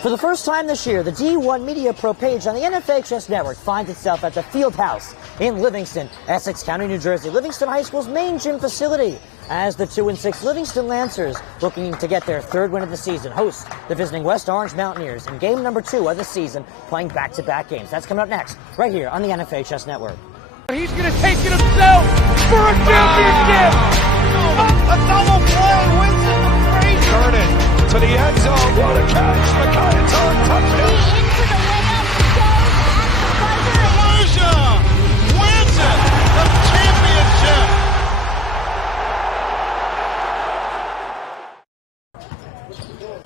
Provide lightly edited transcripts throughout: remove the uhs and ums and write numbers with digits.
For the first time this year, the D1 Media Pro page on the NFHS network finds itself at the Field House in Livingston, Essex County, New Jersey, Livingston High School's main gym facility, as the 2-6 Livingston Lancers, looking to get their third win of the season, host the visiting West Orange Mountaineers in game number 2 of the season, playing back-to-back games. That's coming up next, right here on the NFHS network. He's going to take it himself for a championship! A double play, Winston the Frazier. Turn it to the end zone. What a catch! Micaiah touchdown. Into the layup, goes at the buzzer. Wins it, the championship.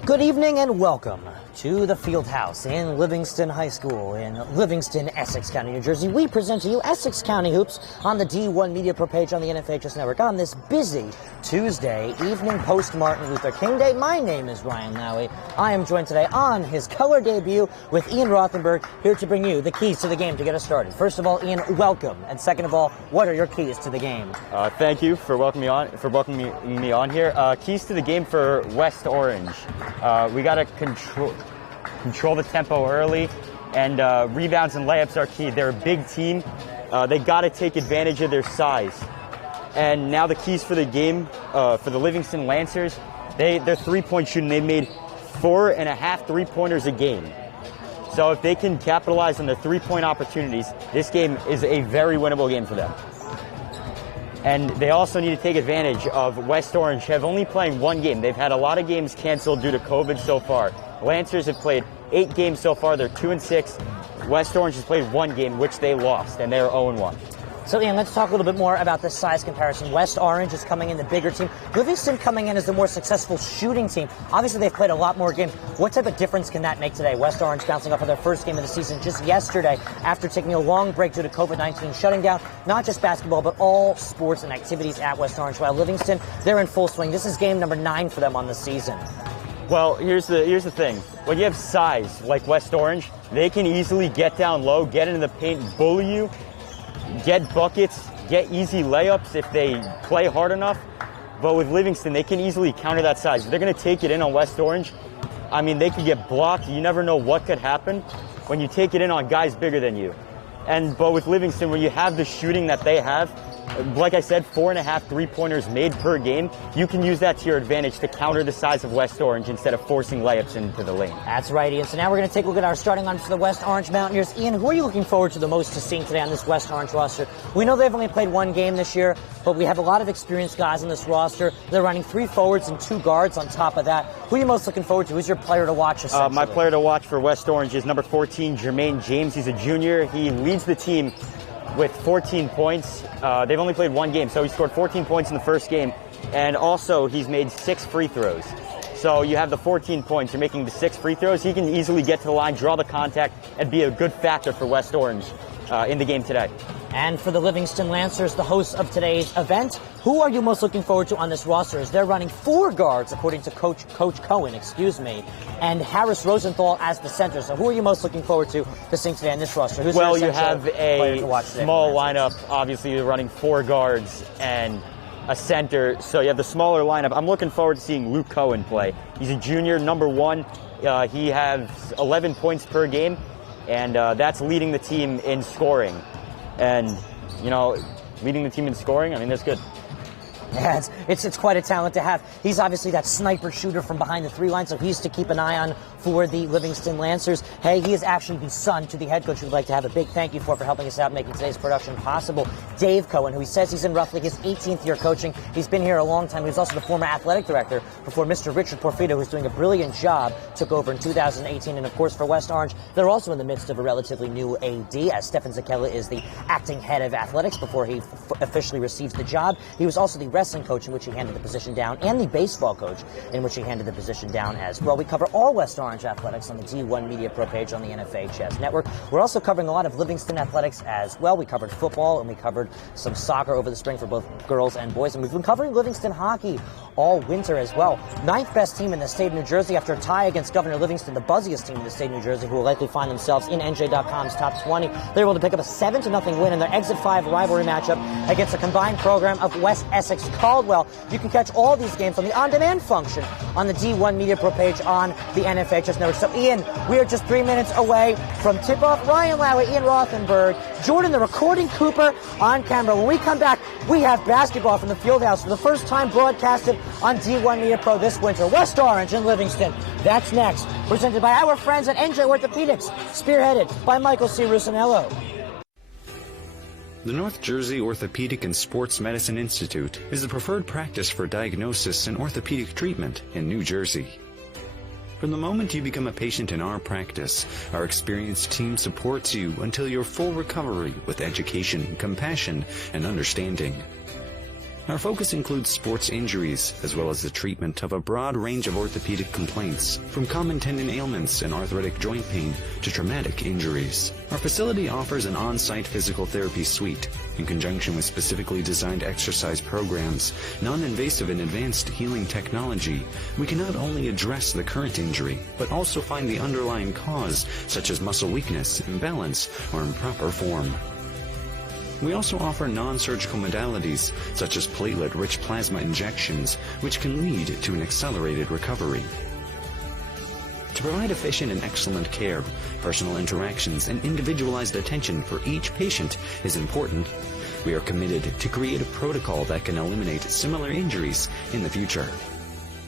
Good evening and welcome to the Field House in Livingston High School in Livingston, Essex County, New Jersey. We present to you Essex County Hoops on the D1 Media Pro page on the NFHS network on this busy Tuesday evening post-Martin Luther King Day. My name is Ryan Lowy. I am joined today on his color debut with Ian Rothenberg, here to bring you the keys to the game to get us started. First of all, Ian, welcome. And second of all, what are your keys to the game? Thank you for welcoming me on here. Keys to the game for West Orange. We got to control the tempo early, and rebounds and layups are key. They're a big team. They got to take advantage of their size. And now the keys for the game for the Livingston Lancers, their three-point shooting, they made 4.5 three-pointers a game. So if they can capitalize on the three-point opportunities, this game is a very winnable game for them. And they also need to take advantage of West Orange have only playing one game. They've had a lot of games canceled due to COVID so far. Lancers have played 8 games so far. They're 2-6. West Orange has played 1 game, which they lost, and they're 0-1. So, Ian, let's talk a little bit more about this size comparison. West Orange is coming in the bigger team. Livingston coming in as the more successful shooting team. Obviously, they've played a lot more games. What type of difference can that make today? West Orange bouncing off of their first game of the season just yesterday after taking a long break due to COVID-19, shutting down not just basketball, but all sports and activities at West Orange. While Livingston, they're in full swing. This is game number 9 for them on the season. Well, here's the thing. When you have size like West Orange, they can easily get down low, get into the paint, bully you, get buckets, get easy layups if they play hard enough. But with Livingston, they can easily counter that size. If they're going to take it in on West Orange, I mean, they could get blocked. You never know what could happen when you take it in on guys bigger than you. But with Livingston, when you have the shooting that they have, like I said, 4.5 three-pointers made per game, you can use that to your advantage to counter the size of West Orange instead of forcing layups into the lane. That's right, Ian. So now we're going to take a look at our starting line for the West Orange Mountaineers. Ian, who are you looking forward to the most to seeing today on this West Orange roster? We know they've only played 1 game this year, but we have a lot of experienced guys on this roster. They're running 3 forwards and 2 guards on top of that. Who are you most looking forward to? Who's your player to watch, essentially? My player to watch for West Orange is number 14, Jermaine James. He's a junior. He leads the team with 14 points. They've only played 1 game, so he scored 14 points in the first game, and also he's made 6 free throws. So you have the 14 points, you're making the 6 free throws. He can easily get to the line, draw the contact, and be a good factor for West Orange in the game today. And for the Livingston Lancers, the hosts of today's event, who are you most looking forward to on this roster? As they're running 4 guards, according to Coach Cohen, and Harris Rosenthal as the center. So who are you most looking forward to seeing today on this roster? Who's well, you have a small lineup. Obviously, you're running 4 guards and a center, so you have the smaller lineup. I'm looking forward to seeing Luke Cohen play. He's a junior, number 1. He has 11 points per game, and that's leading the team in scoring. And, you know, leading the team in scoring, I mean, that's good. Yeah, it's quite a talent to have. He's obviously that sniper shooter from behind the 3 line, so he's to keep an eye on for the Livingston Lancers. Hey, he is actually the son to the head coach. We'd like to have a big thank you for helping us out, making today's production possible. Dave Cohen, who he says he's in roughly his 18th year coaching. He's been here a long time. He was also the former athletic director before Mr. Richard Porfido, who's doing a brilliant job, took over in 2018. And of course, for West Orange, they're also in the midst of a relatively new AD, as Stefan Zakella is the acting head of athletics before he officially receives the job. He was also the wrestling coach in which he handed the position down, and the baseball coach in which he handed the position down as well. We cover all West Orange athletics on the D1 Media Pro page on the NFHS network. We're also covering a lot of Livingston athletics as well. We covered football and we covered some soccer over the spring for both girls and boys, and we've been covering Livingston hockey all winter as well. 9th best team in the state of New Jersey after a tie against Governor Livingston, the buzziest team in the state of New Jersey, who will likely find themselves in NJ.com's top 20. They're able to pick up a 7-0 win in their Exit 5 rivalry matchup against a combined program of West Essex Caldwell. You can catch all these games on the on-demand function on the D1 Media Pro page on the NFHS Network. So, Ian, we are just 3 minutes away from tip-off. Ryan Lowy, Ian Rothenberg, Jordan, the recording Cooper on camera. When we come back, we have basketball from the Fieldhouse for the first time broadcasted on D1 Media Pro this winter. West Orange and Livingston. That's next. Presented by our friends at NJ Orthopedics, spearheaded by Michael C. Rusinello. The North Jersey Orthopedic and Sports Medicine Institute is the preferred practice for diagnosis and orthopedic treatment in New Jersey. From the moment you become a patient in our practice, our experienced team supports you until your full recovery with education, compassion, and understanding. Our focus includes sports injuries, as well as the treatment of a broad range of orthopedic complaints, from common tendon ailments and arthritic joint pain to traumatic injuries. Our facility offers an on-site physical therapy suite, in conjunction with specifically designed exercise programs, non-invasive and advanced healing technology. We can not only address the current injury, but also find the underlying cause, such as muscle weakness, imbalance, or improper form. We also offer non-surgical modalities, such as platelet-rich plasma injections, which can lead to an accelerated recovery. To provide efficient and excellent care, personal interactions and individualized attention for each patient is important. We are committed to create a protocol that can eliminate similar injuries in the future.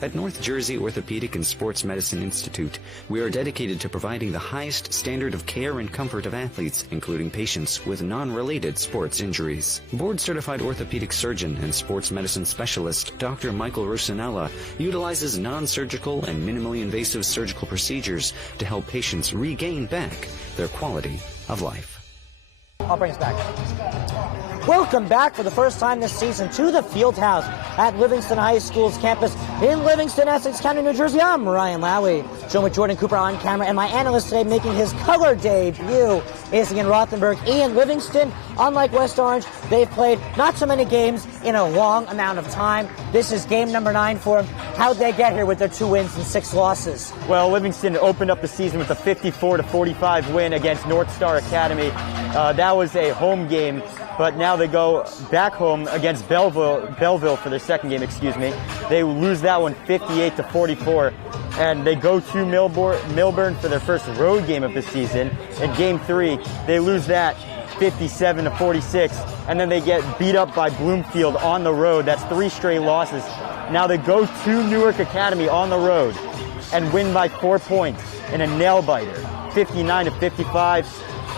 At North Jersey Orthopedic and Sports Medicine Institute, we are dedicated to providing the highest standard of care and comfort of athletes, including patients with non-related sports injuries. Board-certified orthopedic surgeon and sports medicine specialist Dr. Michael Rusinella utilizes non-surgical and minimally invasive surgical procedures to help patients regain back their quality of life. I'll bring us back. Welcome back for the first time this season to the Fieldhouse at Livingston High School's campus in Livingston, Essex County, New Jersey. I'm Ryan Lowy, joined with Jordan Cooper on camera, and my analyst today making his color debut is Ian Rothenberg. Ian, Livingston, unlike West Orange, they've played not so many games in a long amount of time. This is game number 9 for them. How'd they get here with their 2 wins and 6 losses? Well, Livingston opened up the season with a 54-45 win against North Star Academy. That was a home game, but now they go back home against Belleville for their second game, They lose that one 58-44, and they go to Milburn for their first road game of the season. In game 3, they lose that 57-46, and then they get beat up by Bloomfield on the road. That's 3 straight losses. Now they go to Newark Academy on the road and win by 4 points in a nail-biter, 59-55,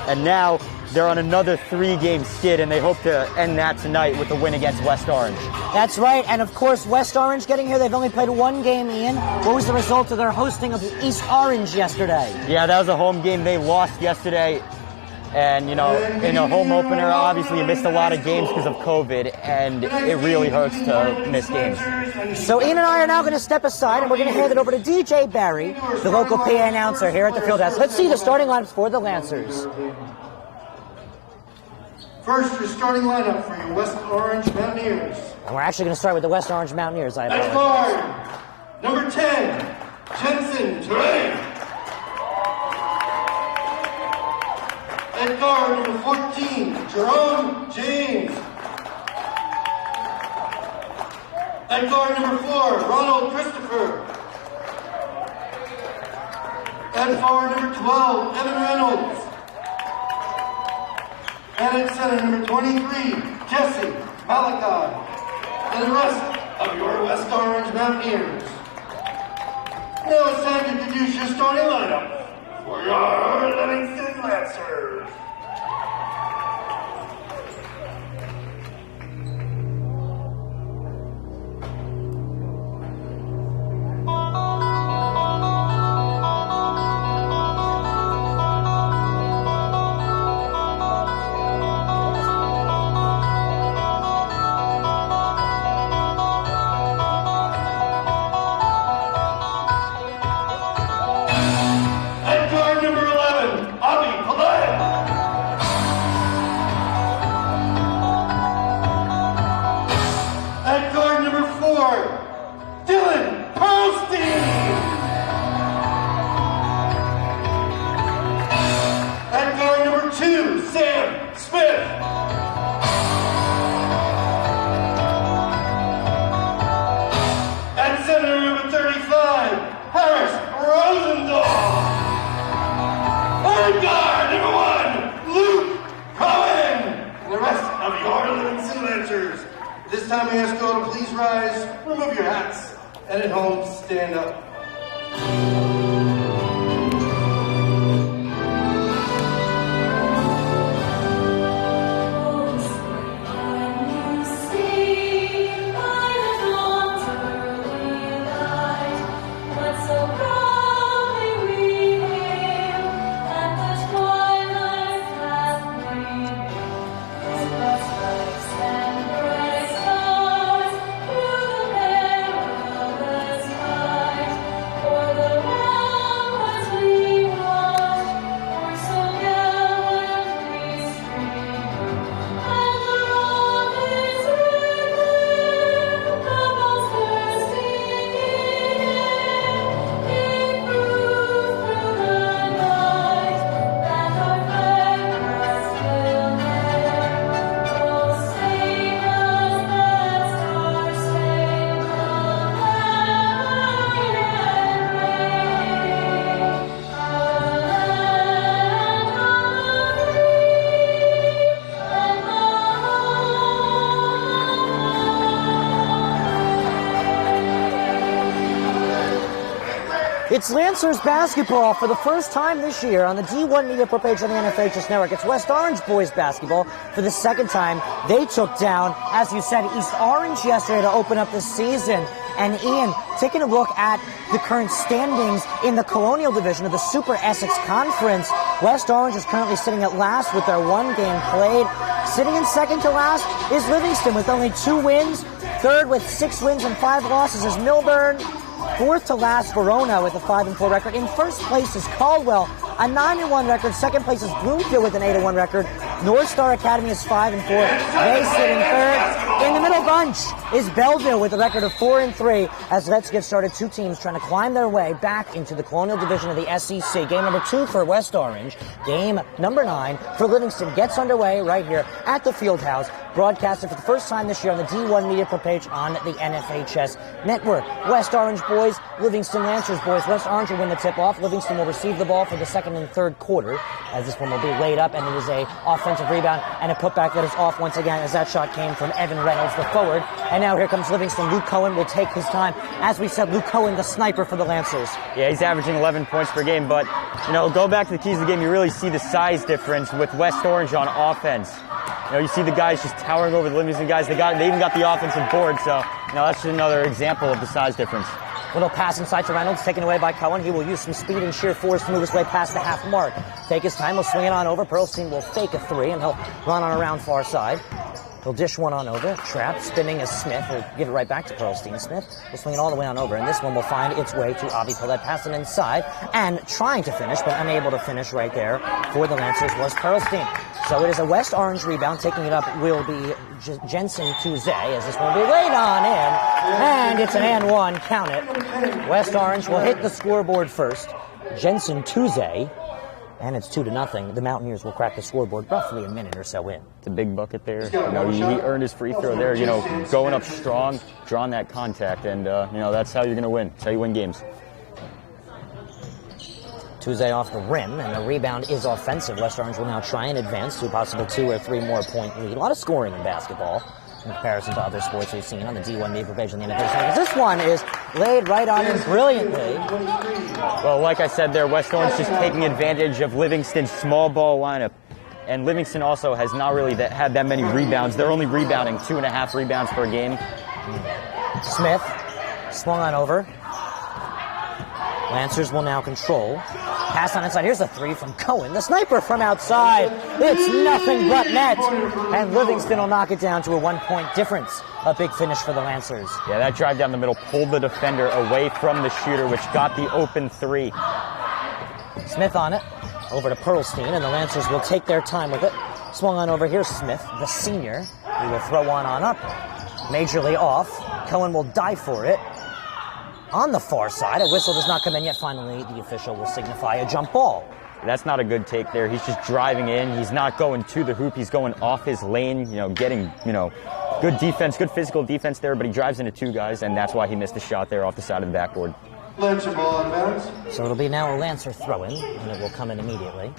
and now they're on another 3-game skid, and they hope to end that tonight with a win against West Orange. That's right, and of course, West Orange getting here, they've only played 1 game, Ian. What was the result of their hosting of East Orange yesterday? Yeah, that was a home game. They lost yesterday, and, in a home opener, obviously you missed a lot of games because of COVID, and it really hurts to miss games. So Ian and I are now going to step aside, and we're going to hand it over to DJ Barry, the local PA announcer here at the Fieldhouse. Let's see the starting lineups for the Lancers. First, your starting lineup for your West Orange Mountaineers. And we're actually going to start with the West Orange Mountaineers. At guard, number 10, Jensen Terrain. At guard, number 14, Jerome James. At guard, number 4, Ronald Christopher. At forward, number 12, Evan Reynolds. And at center, number 23, Jesse Malachi. And the rest of your West Orange Mountaineers. Now it's time to introduce your starting lineup for your Livingston Lancers. At guard number 11, Avi Pillay. stand up. It's Lancers basketball for the first time this year on the D1 Media Pro page on the NFHS Network. It's West Orange boys basketball for the second time. They took down, as you said, East Orange yesterday to open up the season. And Ian, taking a look at the current standings in the Colonial Division of the Super Essex Conference, West Orange is currently sitting at last with their one game played. Sitting in second to last is Livingston with only 2 wins. Third with 6 wins and 5 losses is Millburn. Fourth to last, Verona with a 5-4 record. In first place is Caldwell, a 9-1 record. Second place is Bloomfield with an 8-1 record. North Star Academy is 5-4. They sit in third. In the middle bunch is Belleville with a record of 4-3. As let's get started, 2 teams trying to climb their way back into the Colonial Division of the SEC. Game number 2 for West Orange. Game number 9 for Livingston gets underway right here at the Fieldhouse. Broadcasted for the first time this year on the D1 Media Pro page on the NFHS Network. West Orange boys, Livingston Lancers boys. West Orange will win the tip-off. Livingston will receive the ball for the second and third quarter, as this one will be laid up, and it is a offensive rebound and a putback that is off once again, as that shot came from Evan Reynolds, the forward. And now here comes Livingston. Luke Cohen will take his time. As we said, Luke Cohen, the sniper for the Lancers. Yeah, he's averaging 11 points per game, but, go back to the keys of the game, you really see the size difference with West Orange on offense. You see the guys just towering over the Livingston guys. They even got the offensive board, so, that's just another example of the size difference. Little pass inside to Reynolds, taken away by Cohen. He will use some speed and sheer force to move his way past the half mark. Take his time, he'll swing it on over. Pearlstein will fake a 3, and he'll run on around far side. He'll dish one on over. Trap, spinning as Smith. He'll give it right back to Pearlstein. Smith will swing it all the way on over, and this one will find its way to Avi Paulette, passing inside and trying to finish, but unable to finish right there for the Lancers was Pearlstein. So it is a West Orange rebound. Taking it up will be Jensen Tuze, as this one will be laid on in, and it's an and one. Count it. West Orange will hit the scoreboard first. Jensen Tuze. And it's 2-0. The Mountaineers will crack the scoreboard roughly a minute or so in. It's a big bucket there. He earned his free throw there. Going up strong, drawing that contact, and that's how you're going to win. That's how you win games. Tuze off the rim, and the rebound is offensive. West Orange will now try and advance to a possible 2 or 3 more point lead. A lot of scoring in basketball in comparison to other sports we've seen on the D1 Media page on the NFL. This one is laid right on in brilliantly. Well, like I said there, West Orange just taking advantage of Livingston's small ball lineup. And Livingston also has not really had that many rebounds. They're only rebounding 2.5 rebounds per game. Smith swung on over. Lancers will now control. Pass on inside. Here's a 3 from Cohen. The sniper from outside. It's nothing but net. And Livingston will knock it down to a 1-point difference. A big finish for the Lancers. Yeah, that drive down the middle pulled the defender away from the shooter, which got the open 3. Smith on it. Over to Pearlstein, and the Lancers will take their time with it. Swung on over here, Smith, the senior. He will throw one on up. Majorly off. Cohen will dive for it. On the far side, a whistle does not come in yet. Finally, the official will signify a jump ball. That's not a good take there. He's just driving in. He's not going to the hoop. He's going off his lane, getting, good defense, good physical defense there, but he drives into 2 guys, and that's why he missed the shot there off the side of the backboard. Lancer ball on bounds. So it'll be now a Lancer throw-in, and it will come in immediately.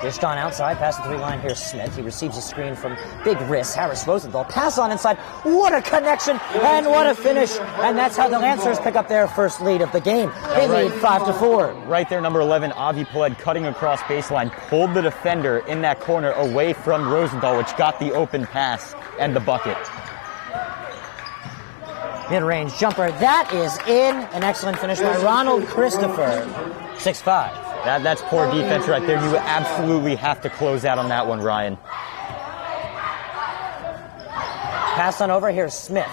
Dished on outside, past the 3-line. Here's Smith. He receives a screen from big wrist. Harris Rosenthal. Pass on inside. What a connection and what a finish. And that's how the Lancers pick up their first lead of the game. They lead 5-4. Right there, number 11, Avi Peled, cutting across baseline, pulled the defender in that corner away from Rosenthal, which got the open pass and the bucket. Mid-range jumper. That is in. An excellent finish by Ronald Christopher. 6-5. That's poor defense right there. You absolutely have to close out on that one, Ryan. Pass on over. Here's Smith.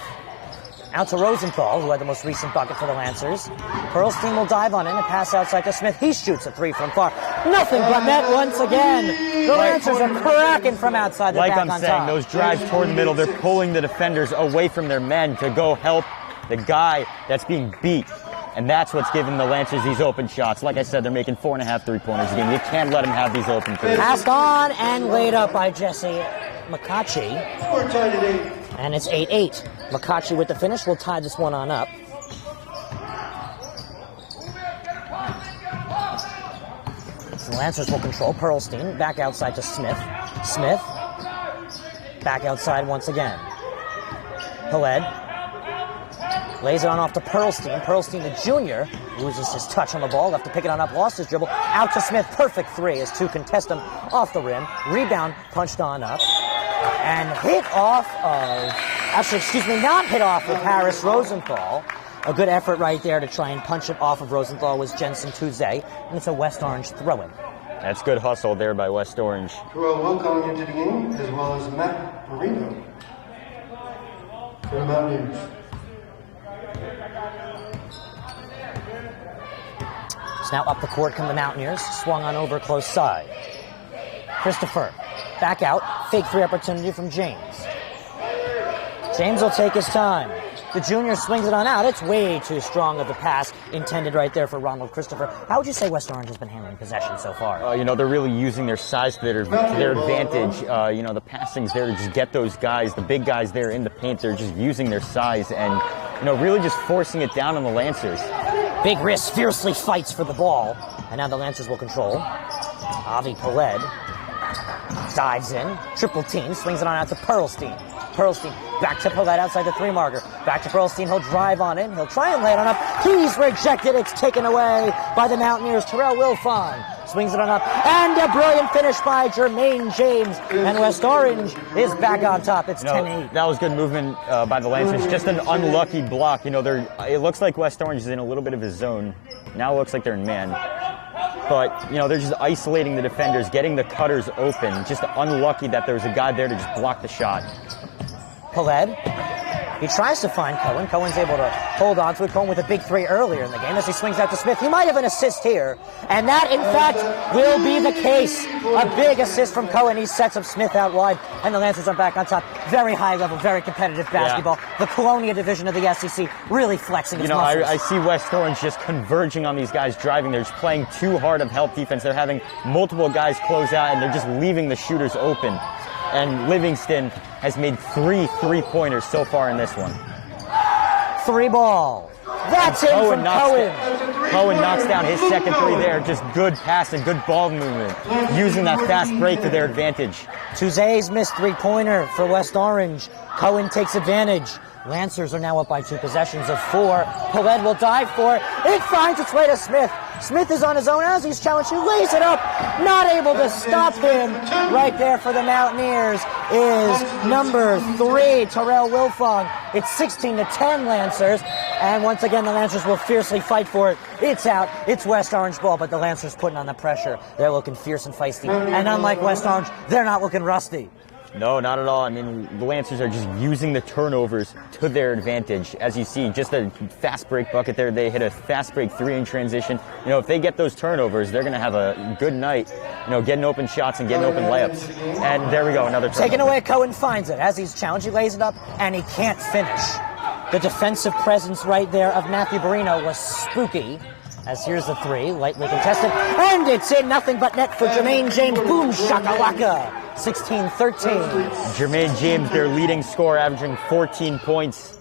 Out to Rosenthal, who had the most recent bucket for the Lancers. Pearlstein will dive on in and pass outside to Smith. He shoots a 3 from far. Nothing but net once again. The Lancers are cracking from outside the like back I'm on saying, top. those drives toward the middle, they're pulling the defenders away from their men to go help the guy that's being beat. And that's what's giving the Lancers these open shots. Like I said, they're making 4.5 3-pointers a game. You can't let them have these open threes. Passed on and laid up by Jesse McCaughey. Score tied at 8. And it's 8-8. McCaughey with the finish will tie this one on up. So the Lancers will control. Pearlstein back outside to Smith. Smith back outside once again. Peled lays it on off to Pearlstein. Pearlstein, the junior, loses his touch on the ball. Left to pick it on up, lost his dribble. Out to Smith. Perfect 3 as 2 contest him off the rim. Rebound punched on up. And hit off of, actually, excuse me, not hit off of Harris Rosenthal. A good effort right there to try and punch it off of Rosenthal was Jensen Tuesday. And it's a West Orange throw-in. That's good hustle there by West Orange. Terrell Will coming into the game, as well as Matt Marino for the Mountaineers. So now up the court come the Mountaineers. Swung on over close side. Christopher back out. Fake 3 opportunity from James. James will take his time. The junior swings it on out. It's way too strong of a pass intended right there for Ronald Christopher. How would you say West Orange has been handling possession so far? You know, they're really using their size to their advantage. You know, the passing's there to just get those guys, the big guys there in the paint. They're just using their size and, you know, really just forcing it down on the Lancers. Big wrist fiercely fights for the ball. And now the Lancers will control. Avi Peled dives in. Triple team. Swings it on out to Pearlstein. Pearlstein back to Peled outside the 3 marker. Back to Pearlstein. He'll drive on in. He'll try and lay it on up. He's rejected. It's taken away by the Mountaineers. Terrell Wilfong swings it on up. And a brilliant finish by Jermaine James. And West Orange is back on top. It's 10-8. That was good movement by the Lancers. Just an unlucky block. You know, it looks like West Orange is in a little bit of a zone. Now it looks like they're in man. But, you know, they're just isolating the defenders, getting the cutters open. Just unlucky that there was a guy there to just block the shot. Peled. He tries to find Cohen. Cohen's able to hold on to it. Cohen with a big 3 earlier in the game as he swings out to Smith. He might have an assist here. And that, in fact, will be the case. A big assist from Cohen. He sets up Smith out wide. And the Lancers are back on top. Very high level, very competitive basketball. Yeah. The Colonia division of the SEC really flexing its muscles. I see West Orange just converging on these guys driving. They're just playing too hard of help defense. They're having multiple guys close out, and they're just leaving the shooters open. And Livingston has made 3 3-pointers so far in this one. 3 ball. That's it from Cohen. Cohen knocks down his second 3 there. Just good passing, good ball movement. Using that fast break to their advantage. Tuesday's missed 3-pointer for West Orange. Cohen takes advantage. Lancers are now up by 2 possessions of 4. Peled will dive for it. It finds its way to Smith. Smith is on his own as he's challenged. He lays it up. Not able to stop him. Right there for the Mountaineers is number 3, Terrell Wilfong. It's 16-10 Lancers. And once again, the Lancers will fiercely fight for it. It's out. It's West Orange ball, but the Lancers putting on the pressure. They're looking fierce and feisty. And unlike West Orange, they're not looking rusty. No, not at all. I mean, the Lancers are just using the turnovers to their advantage. As you see, just a fast break bucket there. They hit a fast break 3 in transition. You know, if they get those turnovers, they're going to have a good night, you know, getting open shots and getting open layups. And there we go, another turnover. Taken away, Cohen finds it. As he's challenged, he lays it up, and he can't finish. The defensive presence right there of Matthew Barino was spooky. As here's the 3, lightly contested, and it's in. Nothing but net for Jermaine James. Boom shakalaka. 16-13. Jermaine James, their leading scorer, averaging 14 points.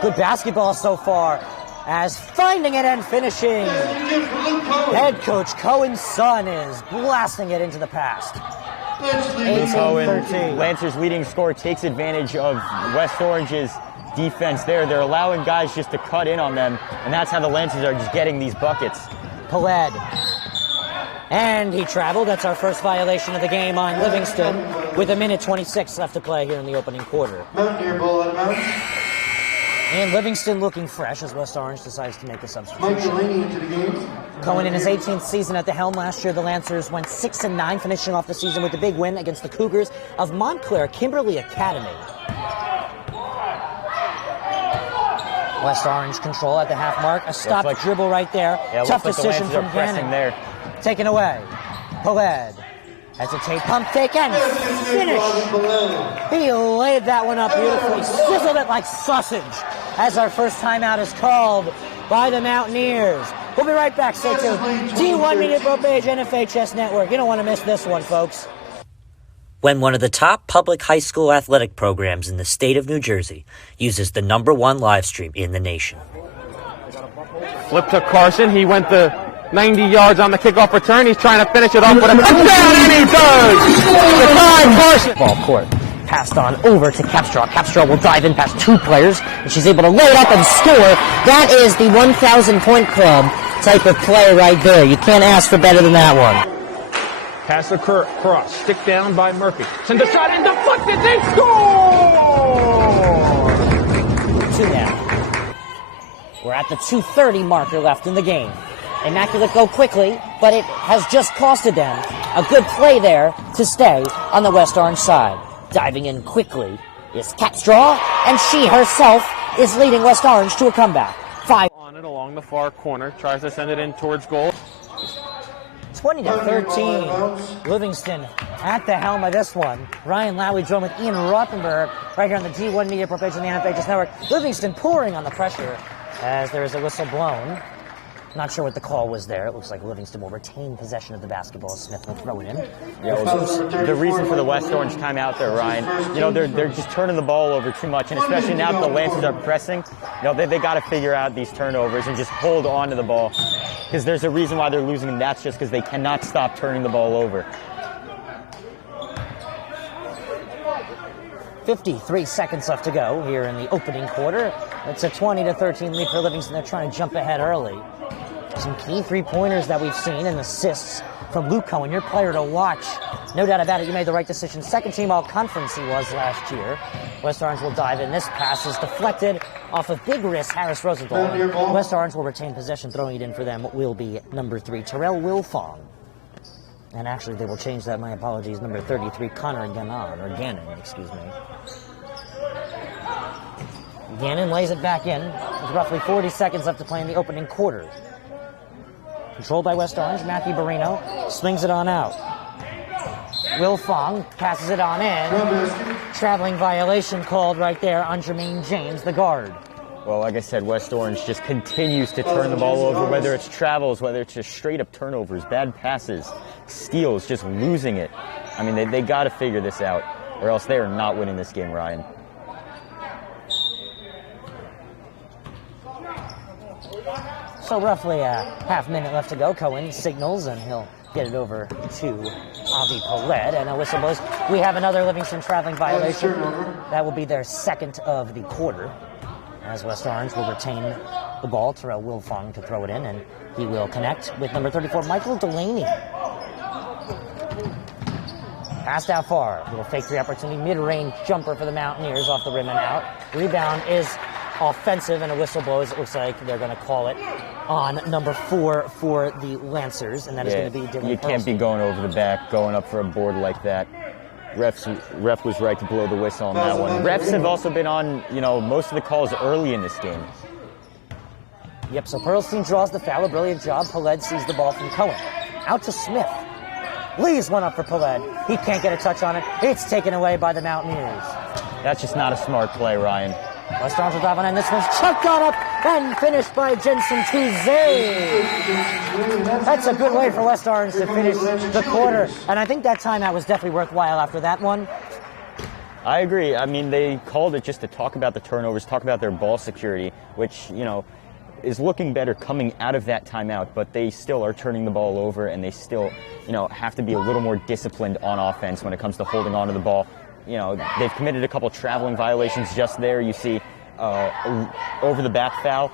Good basketball so far. as finding it and finishing. Head coach Cohen's son is blasting it into the past. 18-13. Lancers' leading scorer takes advantage of West Orange's defense there. They're allowing guys just to cut in on them, and that's how the Lancers are just getting these buckets. Paled. And he traveled. That's our first violation of the game on Livingston with 1:26 left to play here in the opening quarter. And Livingston looking fresh as West Orange decides to make a substitution. Cohen in his 18th season at the helm. Last year, the Lancers went 6-9, finishing off the season with a big win against the Cougars of Montclair Kimberly Academy. West Orange control at the half mark. A stop dribble right there. Tough decision from Gannon. There. Taken away. Paled. Hesitate, pump fake, and finish. He laid that one up beautifully, sizzled it like sausage as our first timeout is called by the Mountaineers. We'll be right back. Stay tuned. D1 Media Pro Page, NFHS Network. You don't want to miss this one, folks. When one of the top public high school athletic programs in the state of New Jersey uses the #1 live stream in the nation. Flip to Carson. He went the 90 yards on the kickoff return. He's trying to finish it off with a touchdown, and he does! The time, Carson! Ball court. Passed on over to Capstraw. Capstraw will dive in past two players, and she's able to load up and score. That is the 1,000-point club type of play right there. You can't ask for better than that one. Pass across. Stick down by Murphy. Send a shot and deflected. They score! 2 now. We're at the 2:30 marker left in the game. Immaculate go quickly, but it has just costed them a good play there to stay on the West Orange side. Diving in quickly is Capstraw, and she herself is leading West Orange to a comeback. 5 on it along the far corner. Tries to send it in towards goal. 20-13. Livingston at the helm of this one. Ryan Lowry joined with Ian Rothenberg right here on the D1 Media Pro Page on the NFHS Network. Livingston pouring on the pressure as there is a whistle blown. Not sure what the call was there. It looks like Livingston will retain possession of the basketball. Smith will throw it in. Yeah, the reason for the West Orange timeout there, Ryan, you know, they're just turning the ball over too much, and especially now that the Lancers are pressing, you know, they got to figure out these turnovers and just hold on to the ball, because there's a reason why they're losing, and that's just because they cannot stop turning the ball over. 53 seconds left to go here in the opening quarter. It's a 20-13 lead for Livingston. They're trying to jump ahead early. Some key three-pointers that we've seen and assists from Luke Cohen, your player to watch. No doubt about it, you made the right decision. Second team all-conference he was last year. West Orange will dive in. This pass is deflected off of big wrist Harris Rosenthal. West Orange will retain possession. Throwing it in for them will be number 3, Terrell Wilfong. And actually, they will change that. My apologies. Number 33, Connor Gannon, excuse me. Gannon lays it back in. There's roughly 40 seconds left to play in the opening quarter. Controlled by West Orange, Matthew Barino swings it on out. Will Fong passes it on in. Traveling violation called right there on Jermaine James, the guard. Well, like I said, West Orange just continues to turn the ball over, whether it's travels, whether it's just straight-up turnovers, bad passes, steals, just losing it. I mean, they got to figure this out, or else they are not winning this game, Ryan. So roughly a half minute left to go. Cohen signals, and he'll get it over to Avi Paled. And a whistle blows. We have another Livingston traveling violation. That will be their second of the quarter, as West Orange will retain the ball. Terrell Wilfong to throw it in, and he will connect with number 34, Michael Delaney. Passed out far. Little fake three opportunity. Mid-range jumper for the Mountaineers off the rim and out. Rebound is offensive, and a whistle blows. It looks like they're going to call it on number 4 for the Lancers, and that is going to be Dylan You can't be going over the back, going up for a board like that. Ref was right to blow the whistle on that one. Refs have also been on, you know, most of the calls early in this game. Yep, so Pearlstein draws the foul. A brilliant job. Paled sees the ball from Cohen. Out to Smith. Leaves one up for Paled. He can't get a touch on it. It's taken away by the Mountaineers. That's just not a smart play, Ryan. West Orange will dive on, and this one's chucked on up and finished by Jensen Touze. That's a good way for West Orange to finish the quarter, and I think that timeout was definitely worthwhile after that one. I agree. I mean, they called it just to talk about the turnovers, talk about their ball security, which, you know, is looking better coming out of that timeout, but they still are turning the ball over, and they still, have to be a little more disciplined on offense when it comes to holding on to the ball. They've committed a couple traveling violations just there. You see over the back foul,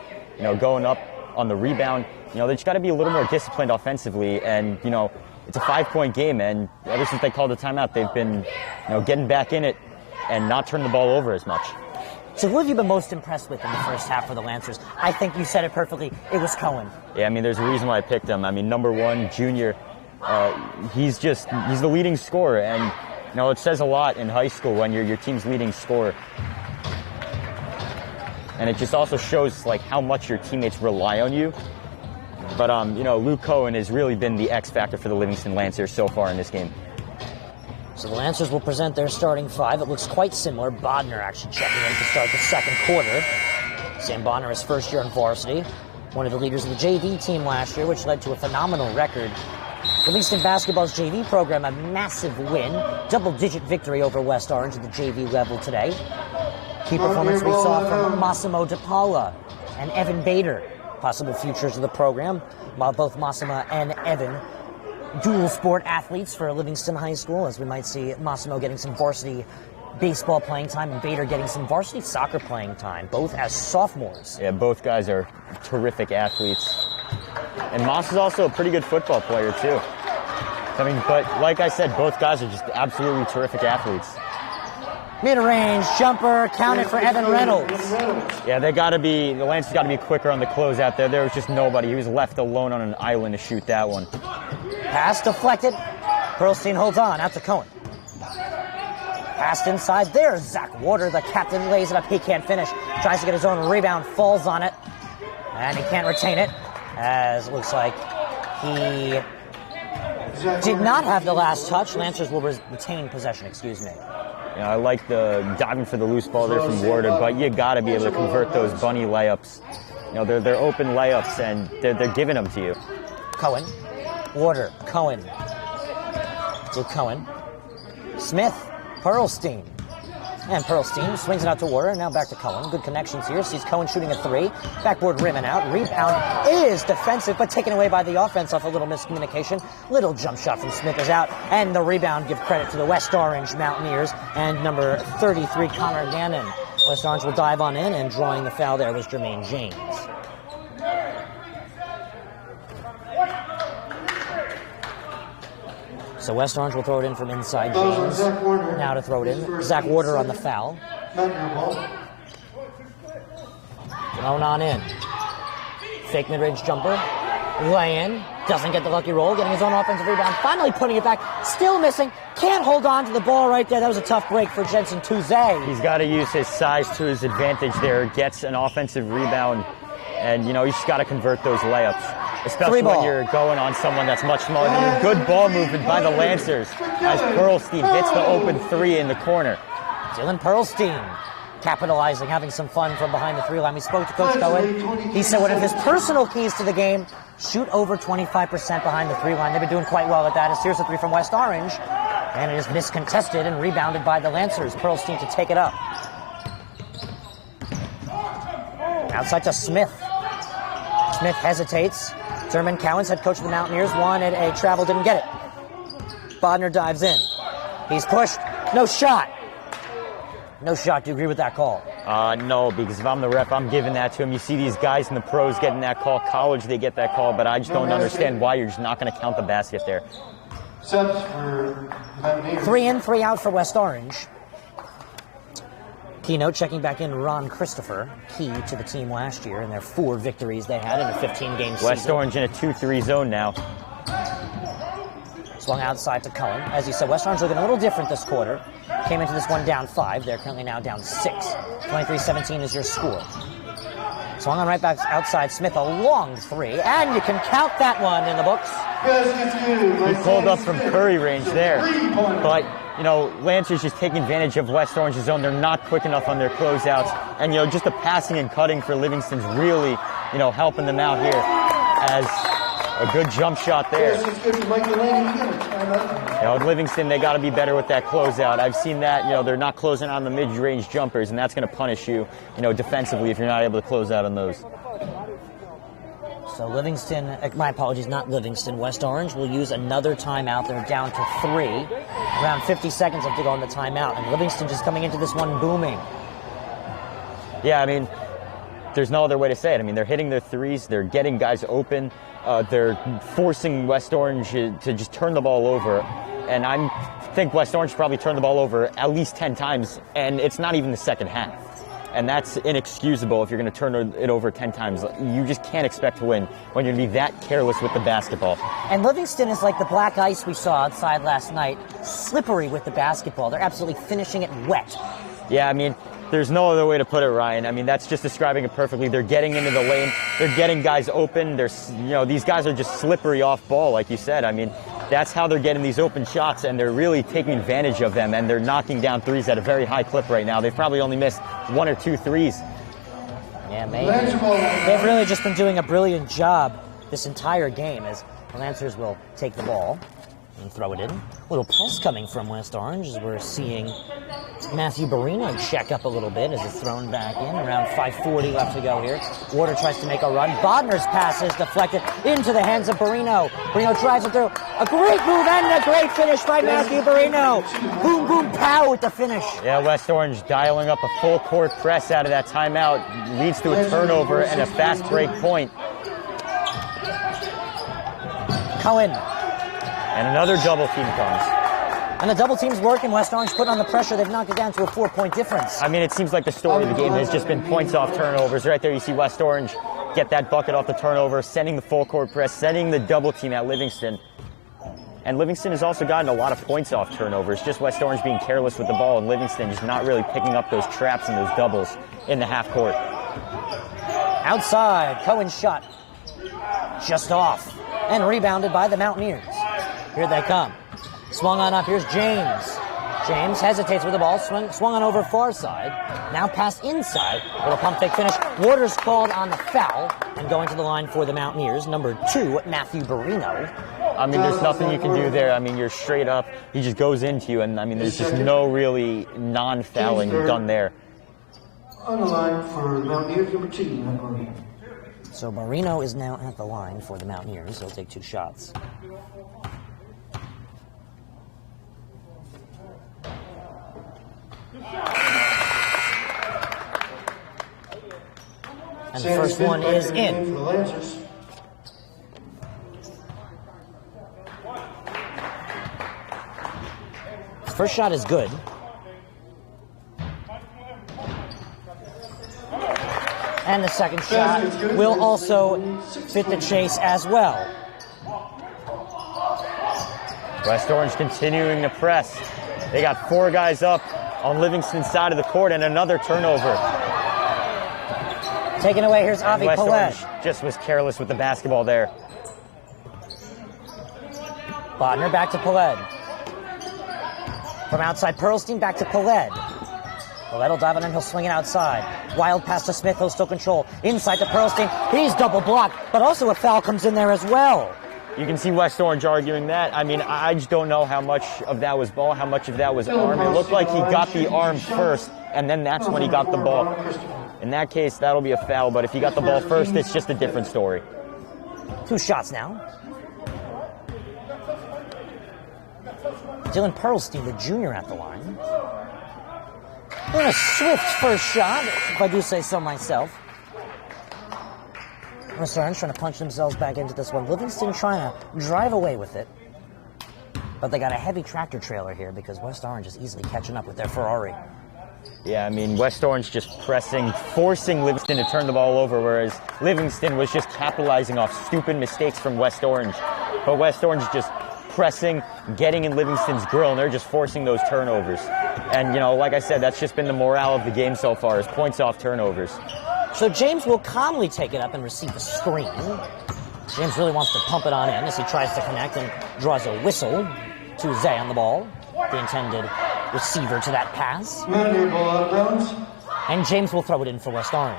going up on the rebound. They just got to be a little more disciplined offensively, and, it's a 5-point game, and ever since they called the timeout, they've been, getting back in it and not turning the ball over as much. So who have you been most impressed with in the first half for the Lancers? I think you said it perfectly. It was Cohen. Yeah, there's a reason why I picked him. Number one, junior, he's the leading scorer, and, it says a lot in high school when you're your team's leading scorer. And it just also shows, how much your teammates rely on you. But, Luke Cohen has really been the X factor for the Livingston Lancers so far in this game. So the Lancers will present their starting five. It looks quite similar. Bodner actually checking in to start the second quarter. Sam Bodner, his first year in varsity. One of the leaders of the JV team last year, which led to a phenomenal record. Livingston basketball's JV program, a massive win. Double-digit victory over West Orange at the JV level today. Key performance we saw from Massimo DePaula and Evan Bader. Possible futures of the program, while both Massimo and Evan dual sport athletes for Livingston High School, as we might see Massimo getting some varsity baseball playing time and Bader getting some varsity soccer playing time, both as sophomores. Yeah, both guys are terrific athletes. And Moss is also a pretty good football player, too. But like I said, both guys are just absolutely terrific athletes. Mid-range jumper counted for Evan Reynolds. Yeah, the Lancers got to be quicker on the closeout there. There was just nobody. He was left alone on an island to shoot that one. Pass deflected. Perlstein holds on, out to Cohen. Passed inside there. Zach Warder, the captain, lays it up. He can't finish. Tries to get his own rebound, falls on it. And he can't retain it, as it looks like he did not have the last touch. Lancers will retain possession, excuse me. I like the diving for the loose ball there from Warder, but you got to be able to convert those bunny layups. They're open layups, and they're giving them to you. Cohen, Warder, Cohen, to Cohen, Smith, Perlstein, and Perlstein swings it out to Warder. Now back to Cohen. Good connections here. Sees Cohen shooting a three. Backboard rim and out. Rebound is defensive, but taken away by the offense off a little miscommunication. Little jump shot from Smith is out, and the rebound, give credit to the West Orange Mountaineers and number 33, Connor Gannon. West Orange will dive on in, and drawing the foul there was Jermaine James. So West Orange will throw it in from inside James. Now to throw it in. Zach Warder on the foul. Thrown on in. Fake mid-range jumper. Lay in. Doesn't get the lucky roll. Getting his own offensive rebound. Finally putting it back. Still missing. Can't hold on to the ball right there. That was a tough break for Jensen Touze. He's got to use his size to his advantage there. Gets an offensive rebound. And, you just got to convert those layups. Especially when you're going on someone that's much smaller than you. Good ball movement by the Lancers as Perlstein hits the open three in the corner. Dylan Perlstein capitalizing, having some fun from behind the three line. We spoke to Coach Cohen. He said one of his personal keys to the game, shoot over 25% behind the three line. They've been doing quite well at that. As here's a three from West Orange. And it is miscontested and rebounded by the Lancers. Perlstein to take it up. Outside to Smith. Smith hesitates. Thurman Cowens, head coach of the Mountaineers, wanted a travel, didn't get it. Bodner dives in. He's pushed. No shot. No shot. Do you agree with that call? No, because if I'm the ref, I'm giving that to him. You see these guys in the pros getting that call. College, they get that call, but I just don't understand why you're just not going to count the basket there. 3 in, 3 out for West Orange. Keynote checking back in Ron Christopher, key to the team last year in their 4 victories they had in a 15-game season. West Orange in a 2-3 zone now. Swung outside to Cohen. As you said, West Orange looking a little different this quarter. Came into this one down 5. They're currently now down 6. 23-17 is your score. Swung on right back outside. Smith, a long 3. And you can count that one in the books. He pulled up from Curry range there. But, Lancers just taking advantage of West Orange's zone. They're not quick enough on their closeouts. And, just the passing and cutting for Livingston's really, helping them out here as a good jump shot there. With Livingston, they got to be better with that closeout. I've seen that, they're not closing on the mid-range jumpers, and that's going to punish you, defensively if you're not able to close out on those. So Livingston, my apologies, not Livingston, West Orange will use another timeout. They're down to 3. Around 50 seconds left to go on the timeout. And Livingston just coming into this one booming. Yeah, I mean, there's no other way to say it. I mean, they're hitting their threes. They're getting guys open. They're forcing West Orange to just turn the ball over. And I think West Orange probably turned the ball over at least 10 times. And it's not even the second half. And that's inexcusable if you're going to turn it over 10 times. You just can't expect to win when you're going to be that careless with the basketball. And Livingston is like the black ice we saw outside last night, slippery with the basketball. They're absolutely finishing it wet. Yeah, I mean, there's no other way to put it, Ryan. I mean, that's just describing it perfectly. They're getting into the lane. They're getting guys open. These guys are just slippery off ball, like you said. I mean, that's how they're getting these open shots, and they're really taking advantage of them, and they're knocking down threes at a very high clip right now. They've probably only missed 1 or 2 threes. Yeah, maybe. They've really just been doing a brilliant job this entire game as the Lancers will take the ball and throw it in. A little press coming from West Orange as we're seeing Matthew Barino check up a little bit as it's thrown back in. Around 5:40 left to go here. Warder tries to make a run. Bodner's pass is deflected into the hands of Barino. Barino drives it through. A great move and a great finish by Matthew Barino. Boom, boom, pow with the finish. Yeah, West Orange dialing up a full court press out of that timeout leads to a turnover and a fast break point. Cohen. And another double team comes. And the double team's working. West Orange put on the pressure. They've knocked it down to a 4-point difference. I mean, it seems like the story of the game has just been points off turnovers. Right there, you see West Orange get that bucket off the turnover, sending the full court press, sending the double team at Livingston. And Livingston has also gotten a lot of points off turnovers. Just West Orange being careless with the ball, and Livingston just not really picking up those traps and those doubles in the half court. Outside, Cohen's shot just off and rebounded by the Mountaineers. Here they come. Swung on up. Here's James. James hesitates with the ball. Swung on over far side. Now pass inside. Little pump fake finish. Waters called on the foul and going to the line for the Mountaineers. Number 2, Matthew Barino. I mean, there's nothing you can do there. I mean, you're straight up. He just goes into you, and I mean, there's just no really non-fouling done there. On the line for Mountaineers, number 2, Barino. So Barino is now at the line for the Mountaineers. He'll take 2 shots. And the first one is in. First shot is good. And the second shot will also fit the chase as well. West Orange continuing to press. They got 4 guys up on Livingston's side of the court and another turnover. Taken away, here's Avi West Palet. Orange just was careless with the basketball there. Bodner back to Palet. From outside, Pearlstein back to Palet. Palet will dive in and he'll swing it outside. Wild pass to Smith, he'll still control. Inside to Pearlstein, he's double blocked, but also a foul comes in there as well. You can see West Orange arguing that. I mean, I just don't know how much of that was ball, how much of that was arm. It looked like he got the arm first, and then that's when he got the ball. In that case, that'll be a foul, but if he got the ball first, it's just a different story. 2 shots now. Dylan Pearlstein, the junior, at the line. And a swift first shot, if I do say so myself. West Orange trying to punch themselves back into this one. Livingston trying to drive away with it. But they got a heavy tractor trailer here because West Orange is easily catching up with their Ferrari. Yeah, I mean, West Orange just pressing, forcing Livingston to turn the ball over, whereas Livingston was just capitalizing off stupid mistakes from West Orange. But West Orange just pressing, getting in Livingston's grill, and they're just forcing those turnovers. And, you know, like I said, that's just been the morale of the game so far, is points off turnovers. So James will calmly take it up and receive the screen. James really wants to pump it on in as he tries to connect and draws a whistle to Zay on the ball, the intended receiver to that pass. And James will throw it in for West Orange.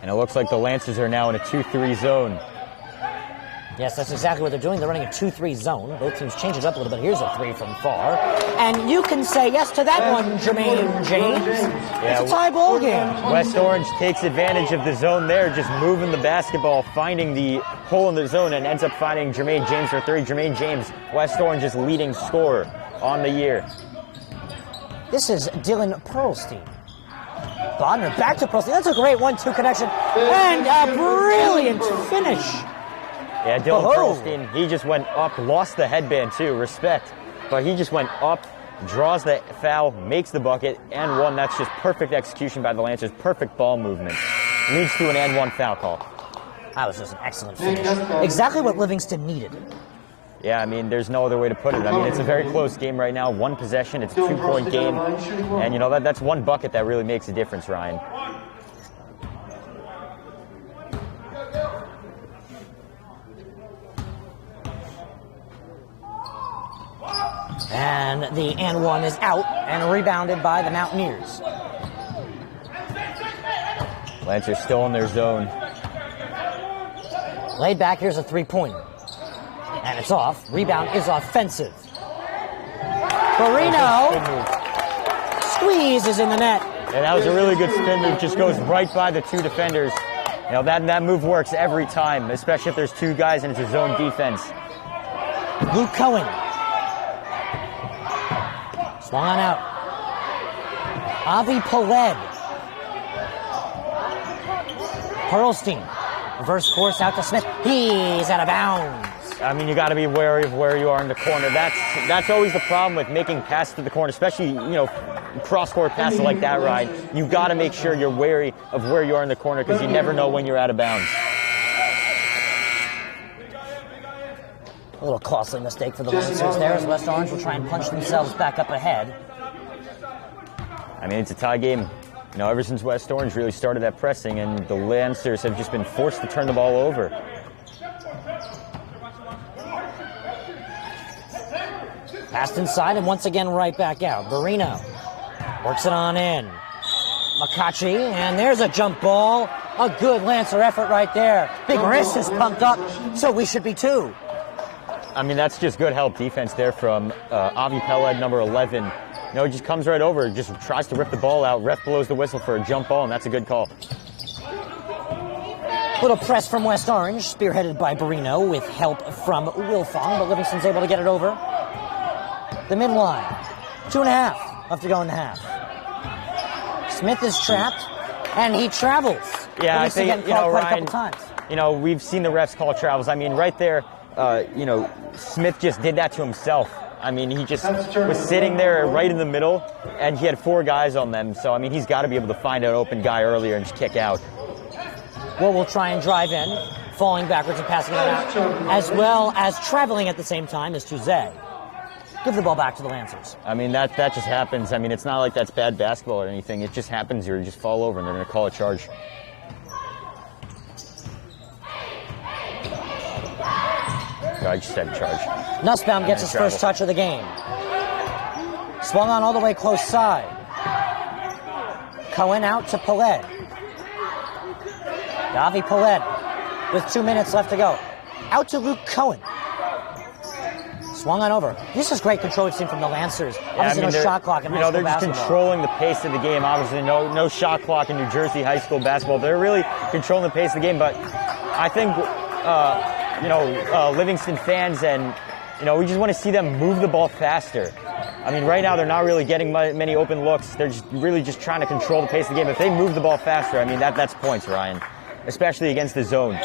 And it looks like the Lancers are now in a 2-3 zone. Yes, that's exactly what they're doing. They're running a 2-3 zone. Both teams change it up a little bit. Here's a 3 from far. And you can say yes to that one, Jermaine James. It's a tie ball game. West Orange takes advantage of the zone there, just moving the basketball, finding the hole in the zone, and ends up finding Jermaine James for 3. Jermaine James, West Orange's leading scorer on the year. This is Dylan Pearlstein. Bodner back to Pearlstein. That's a great 1-2 connection. And a brilliant finish. Yeah, Dylan Pearlstein, he just went up, lost the headband too, respect. But he just went up, draws the foul, makes the bucket, and one. That's just perfect execution by the Lancers, perfect ball movement. Leads to an and one foul call. That was just an excellent finish. Exactly what Livingston needed. Yeah, I mean, there's no other way to put it. I mean, it's a very close game right now. One possession, it's a 2-point game. And, you know, that's one bucket that really makes a difference, Ryan. And the and one is out and rebounded by the Mountaineers. Lancers still in their zone. Laid back, here's a 3-pointer. And it's off. Rebound is offensive. Barino squeezes in the net. And that was a really good spin move. Just goes right by the 2 defenders. You know, that move works every time, especially if there's 2 guys and it's a zone defense. Luke Cohen. Swung on out. Avi Peled. Pearlstein. Reverse course out to Smith. He's out of bounds. I mean, you got to be wary of where you are in the corner. That's always the problem with making passes to the corner, especially, you know, cross-court passes like that, Ryan. You got to make sure you're wary of where you are in the corner because you never know when you're out of bounds. A little costly mistake for the Lancers there as West Orange will try and punch themselves back up ahead. I mean, it's a tie game. You know, ever since West Orange really started that pressing, and the Lancers have just been forced to turn the ball over. Passed inside and once again right back out. Barino works it on in. McCachy, and there's a jump ball. A good Lancer effort right there. Big wrist is pumped up, so we should be 2. I mean, that's just good help defense there from Avi Peled, number 11. You know, he just comes right over, just tries to rip the ball out. Ref blows the whistle for a jump ball, and that's a good call. Little press from West Orange, spearheaded by Barino with help from Wilfong, but Livingston's able to get it over. The midline, 2.5 left to go in the half. Smith is trapped, and he travels. Yeah, I think, you know, Ryan, a couple times. You know, we've seen the refs call travels. I mean, right there, you know, Smith just did that to himself. I mean, he just was sitting there right in the middle, and he had 4 guys on them. So, I mean, he's got to be able to find an open guy earlier and just kick out. Well, we'll try and drive in, falling backwards and passing it out, as well as traveling at the same time as Tuze. Give the ball back to the Lancers. I mean, that just happens. I mean, it's not like that's bad basketball or anything. It just happens here. You just fall over, and they're going to call a charge. I just said charge. Nussbaum gets his first touch of the game. Swung on all the way close side. Cohen out to Peled. Avi Peled with 2 minutes left to go. Out to Luke Cohen. Swung on over. This is great control we've seen from the Lancers. Obviously, no shot clock in high school basketball. They're just controlling the pace of the game. Obviously, no shot clock in New Jersey high school basketball. They're really controlling the pace of the game. But I think, Livingston fans and, we just want to see them move the ball faster. I mean, right now they're not really getting many open looks. They're just really just trying to control the pace of the game. If they move the ball faster, I mean, that's points, Ryan, especially against the zone.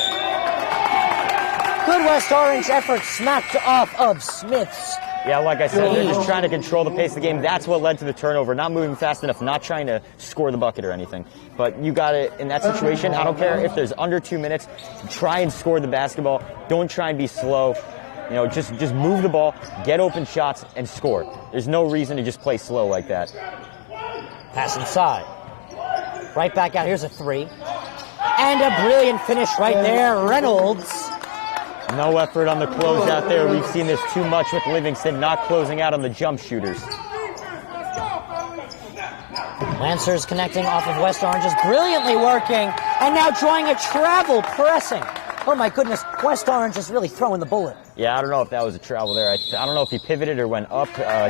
Good West Orange effort smacked off of Smith's. Yeah, like I said, they're just trying to control the pace of the game. That's what led to the turnover. Not moving fast enough, not trying to score the bucket or anything. But you got it in that situation. I don't care if there's under 2 minutes. Try and score the basketball. Don't try and be slow. Just move the ball, get open shots, and score. There's no reason to just play slow like that. Pass inside. Right back out. Here's a 3. And a brilliant finish right there. Reynolds. No effort on the closeout there. We've seen this too much with Livingston not closing out on the jump shooters. Lancers connecting off of West Orange is brilliantly working. And now drawing a travel pressing. Oh my goodness, West Orange is really throwing the bullet. Yeah, I don't know if that was a travel there. I don't know if he pivoted or went up.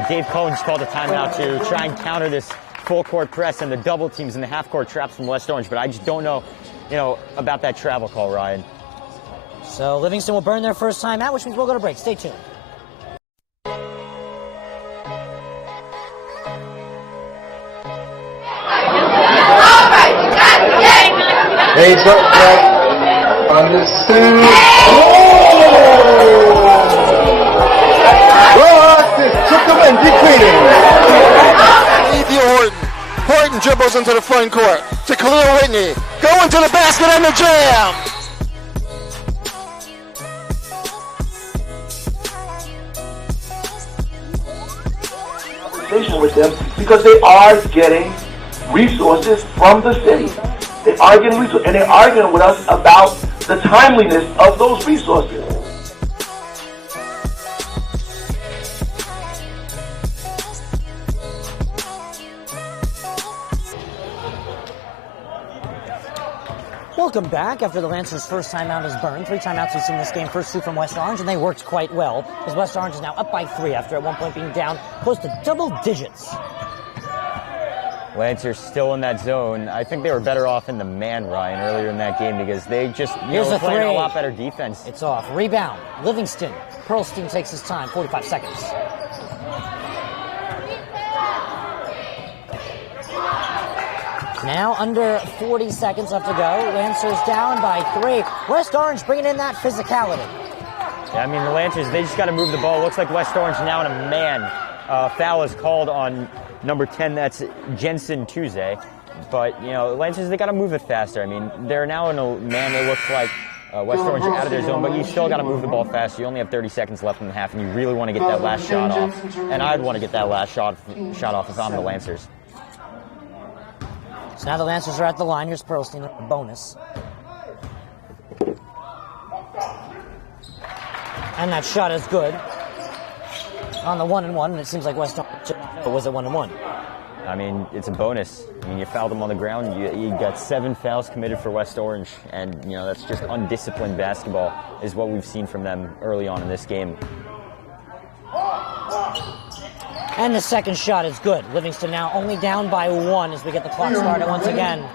Dave Cohen's called a timeout to try and counter this full court press and the double teams and the half court traps from West Orange, but I just don't know, about that travel call, Ryan. So Livingston will burn their first timeout, which means we'll go to break. Stay tuned. Hey, on the two. Took him and defeated. Horton dribbles into the front court to Khalil Whitney. Go into the basket and the jam. With them because they are getting resources from the city. They are getting resources, and they're arguing with us about the timeliness of those resources. Welcome back after the Lancers' first timeout is burned. 3 timeouts we've seen this game. First 2 from West Orange, and they worked quite well, because West Orange is now up by 3 after at one point being down close to double digits. Lancers still in that zone. I think they were better off in the man, Ryan, earlier in that game because they just were playing a lot better defense. It's off. Rebound. Livingston. Pearlstein takes his time. 45 seconds. Now under 40 seconds left to go. Lancers down by 3. West Orange bringing in that physicality. Yeah, I mean, the Lancers, they just got to move the ball. Looks like West Orange now in a man. Foul is called on number 10, that's Jensen Tuesday. But, Lancers, they got to move it faster. I mean, they're now in a man. It looks like West Orange out of their zone, but you still got to move the ball fast. You only have 30 seconds left in the half, and you really want to get that last shot off. And I'd want to get that last shot off if I'm the Lancers. So now the Lancers are at the line. Here's Pearlstein, a bonus. And that shot is good. On the 1-and-1, and it seems like West Orange was a 1-and-1. I mean, it's a bonus. I mean, you fouled them on the ground. You got 7 fouls committed for West Orange, and, that's just undisciplined basketball is what we've seen from them early on in this game. And the second shot is good. Livingston now only down by 1 as we get the clock started once again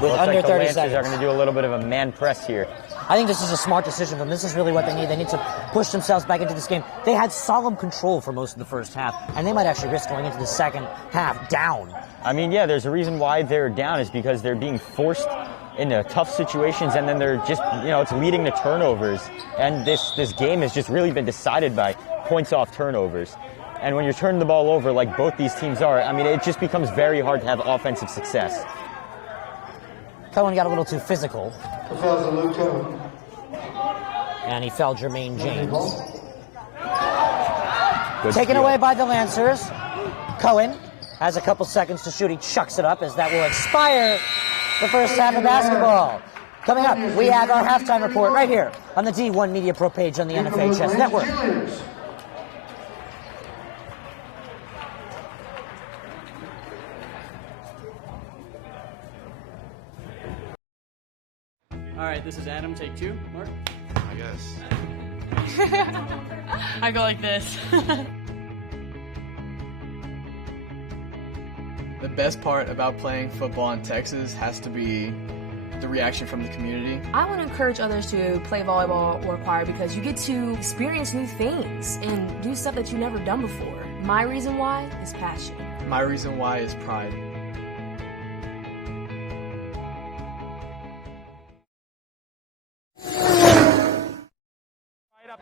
with under 30 seconds. The Lancers are going to do a little bit of a man press here. I think this is a smart decision for them. This is really what they need. They need to push themselves back into this game. They had solemn control for most of the first half, and they might actually risk going into the second half down. I mean, yeah, there's a reason why they're down is because they're being forced into tough situations, and then they're just, it's leading to turnovers. And this game has just really been decided by points off turnovers. And when you're turning the ball over like both these teams are, I mean, it just becomes very hard to have offensive success. Cohen got a little too physical. And he fouled Jermaine James. Taken away by the Lancers. Cohen has a couple seconds to shoot. He chucks it up as that will expire the first half of basketball. Coming up, we have our halftime report right here on the D1 Media Pro page on the NFHS Network. All right, this is Adam, take 2. Mark? I guess. I go like this. The best part about playing football in Texas has to be the reaction from the community. I want to encourage others to play volleyball or choir because you get to experience new things and do stuff that you've never done before. My reason why is passion. My reason why is pride.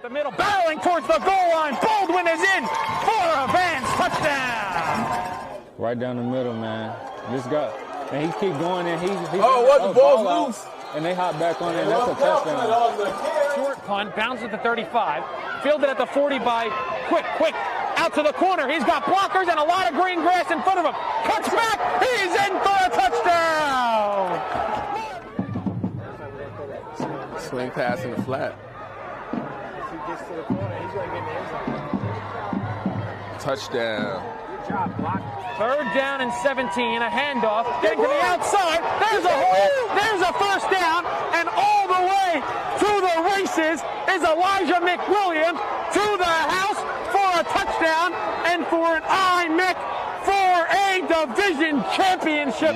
The middle, barreling towards the goal line. Baldwin is in for a Vance touchdown. Right down the middle, man. This guy, and he keep going, and the ball's loose. And they hop back on it, and that's a touchdown. Short punt, bounces at the 35. Fielded at the 40 by Quick. Out to the corner. He's got blockers and a lot of green grass in front of him. Cuts back. He's in for a touchdown. Swing pass in the flat. Gets to the corner, he's going to get in the end zone. Touchdown. Good job, block. 3rd down and 17, a handoff, getting to the outside. There's a hole, there's a first down, and all the way misses is Elijah McWilliams to the house for a touchdown and for an IMIC for a division championship.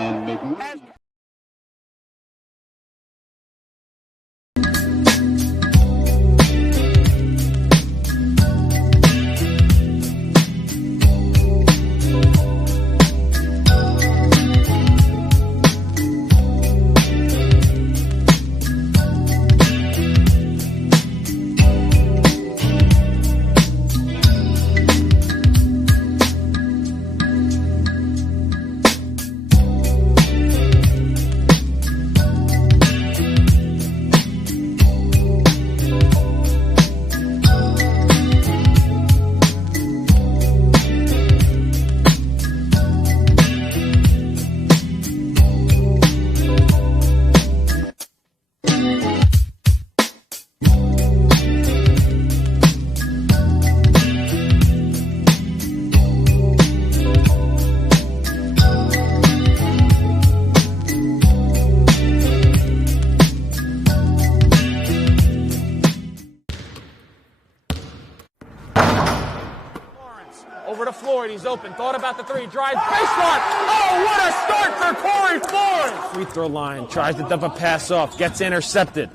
Over to Floyd, he's open, thought about the three, drives, baseline. Oh, what a start for Corey Floyd! Free throw line, tries to dump a pass off, gets intercepted.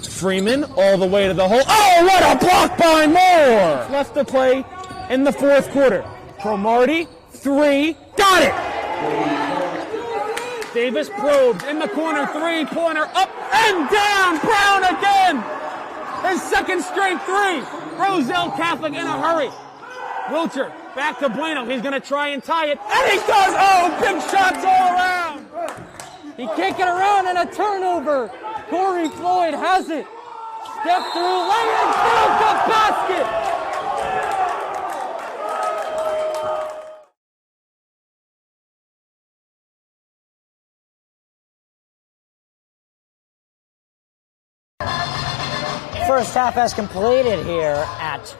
Freeman all the way to the hole. Oh, what a block by Moore! Left to play in the fourth quarter. Cromartie, three, got it! Davis probed in the corner, three-pointer, up and down, Brown again! His second straight three. Roselle Catholic in a hurry. Wilcher, back to Bueno. He's going to try and tie it. And he does! Oh, big shots all around! He can't get around and a turnover. Corey Floyd has it. Step through, lay in, build the basket! First half has completed here at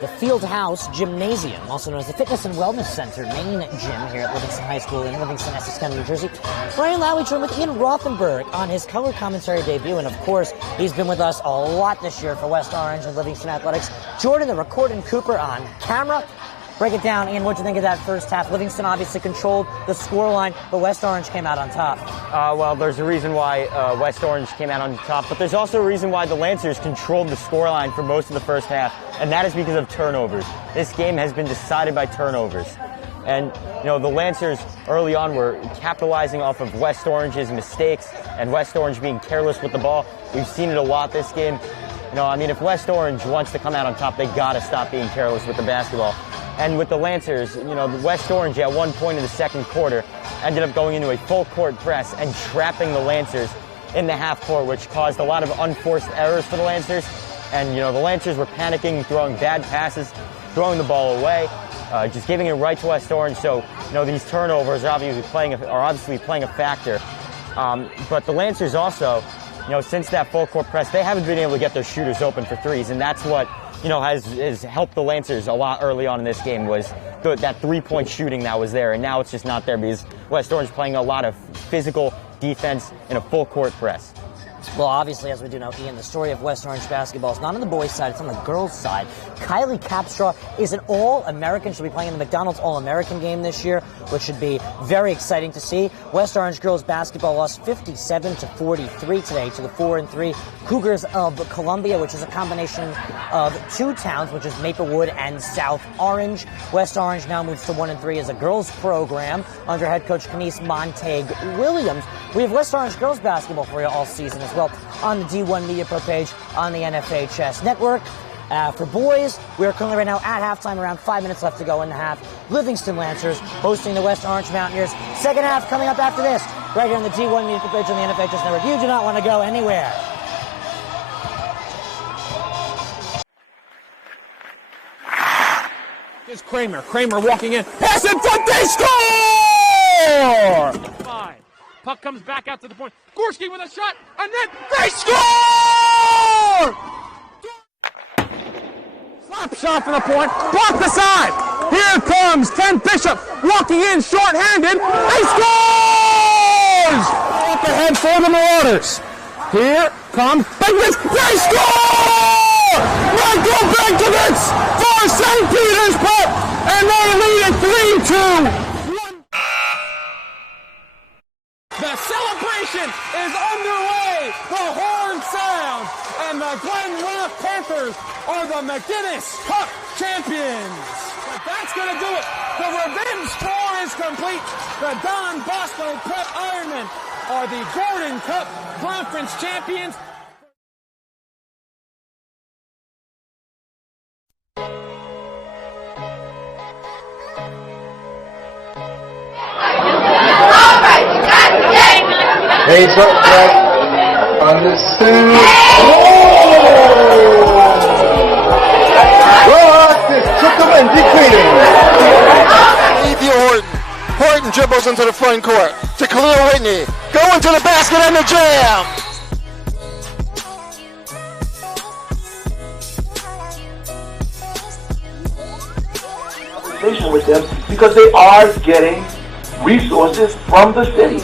the Fieldhouse Gymnasium, also known as the Fitness and Wellness Center, main gym here at Livingston High School in Livingston, Essex County, New Jersey. Brian Lowry joined with Ian Rothenberg on his color commentary debut, and of course, he's been with us a lot this year for West Orange and Livingston Athletics. Jordan, the recording Cooper on camera. Break it down, Ian. What do you think of that first half? Livingston obviously controlled the scoreline, but West Orange came out on top. Well, there's a reason why West Orange came out on top, but there's also a reason why the Lancers controlled the scoreline for most of the first half, and that is because of turnovers. This game has been decided by turnovers. And, you know, the Lancers early on were capitalizing off of West Orange's mistakes and West Orange being careless with the ball. We've seen it a lot this game. You know, I mean, if West Orange wants to come out on top, they got to stop being careless with the basketball. And with the Lancers, you know, the West Orange at one point in the second quarter ended up going into a full court press and trapping the Lancers in the half court, which caused a lot of unforced errors for the Lancers. And, you know, the Lancers were panicking, throwing bad passes, throwing the ball away, just giving it right to West Orange. So, you know, these turnovers are obviously playing a factor. But the Lancers also, you know, since that full court press, they haven't been able to get their shooters open for threes, and that's what, you know, has helped the Lancers a lot early on in this game, was that three-point shooting that was there, and now it's just not there because West Orange playing a lot of physical defense in a full court press. Well, obviously, as we do know, Ian, the story of West Orange basketball is not on the boys' side, it's on the girls' side. Kylie Capstraw is an All-American. She'll be playing in the McDonald's All-American game this year, which should be very exciting to see. West Orange girls basketball lost 57-43 today to the 4-3 Cougars of Columbia, which is a combination of two towns, which is Maplewood and South Orange. West Orange now moves to 1-3 as a girls program under head coach Kenise Montague-Williams. We have West Orange girls basketball for you all season as well on the D1 Media Pro page on the NFHS Network. For boys, we are currently right now at halftime, around 5 minutes left to go in the half. Livingston Lancers hosting the West Orange Mountaineers. Second half coming up after this, right here on the D1 Media Pro page on the NFHS Network. You do not want to go anywhere. Here's Kramer. Kramer walking in. Pass in front, they score! 5. Puck comes back out to the point. Gorski with a shot, and then they score! Slap shot for the point. Block the side. Here comes Ken Bishop walking in short-handed. He scores! Up ahead for the Marauders. Here comes Benkovich. They score! Michael Benkovich for St. Peter's Prep, and they lead it 3-2. The celebration is underway. The horn sounds, and the Glen Rock Panthers are the McGinnis Cup champions. But that's going to do it. The revenge tour is complete. The Don Bosco Prep Ironmen are the Gordon Cup Conference champions. Hey, so on the scene. Took them and decreasing. Ethan Horton dribbles into the front court to Khalil Whitney. Going to the basket and the jam. With them because they are getting resources from the city.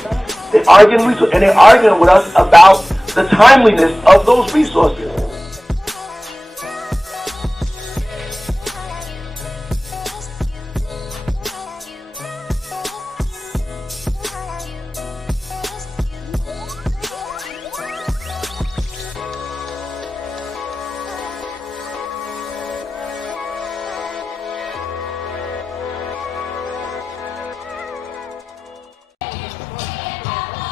They are getting resources, and they're arguing with us about the timeliness of those resources.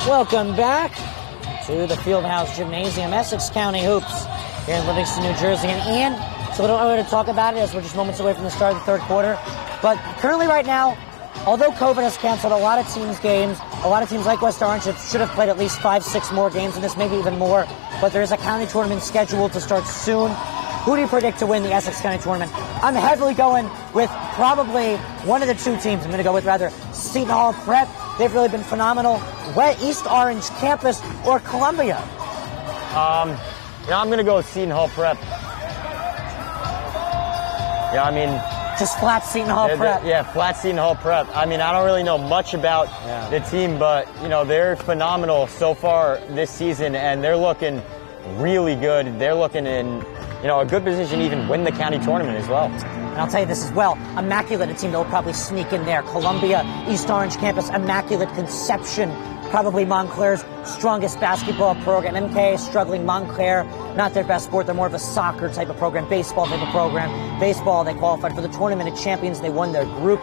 Welcome back to the Fieldhouse Gymnasium, Essex County Hoops here in Livingston, New Jersey. And Ian, it's a little early to talk about it as we're just moments away from the start of the third quarter. But currently right now, although COVID has canceled a lot of teams' games, a lot of teams like West Orange should have played at least 5-6 more games in this, maybe even more. But there is a county tournament scheduled to start soon. Who do you predict to win the Essex County tournament? I'm heavily going with probably one of the two teams. I'm going to go with rather Seton Hall Prep. They've really been phenomenal. East Orange Campus or Columbia? I'm going to go with Seton Hall Prep. Yeah, I mean... Just flat Seton Hall Prep. Yeah, flat Seton Hall Prep. I mean, I don't really know much about the team, but, they're phenomenal so far this season, and they're looking really good. They're looking in, a good position to even win the county tournament as well. And I'll tell you this as well, Immaculate, a team that will probably sneak in there. Columbia, East Orange Campus, Immaculate Conception, probably Montclair's strongest basketball program. MK is struggling. Montclair, not their best sport. They're more of a soccer type of program, baseball type of program. Baseball, they qualified for the Tournament of Champions. They won their group.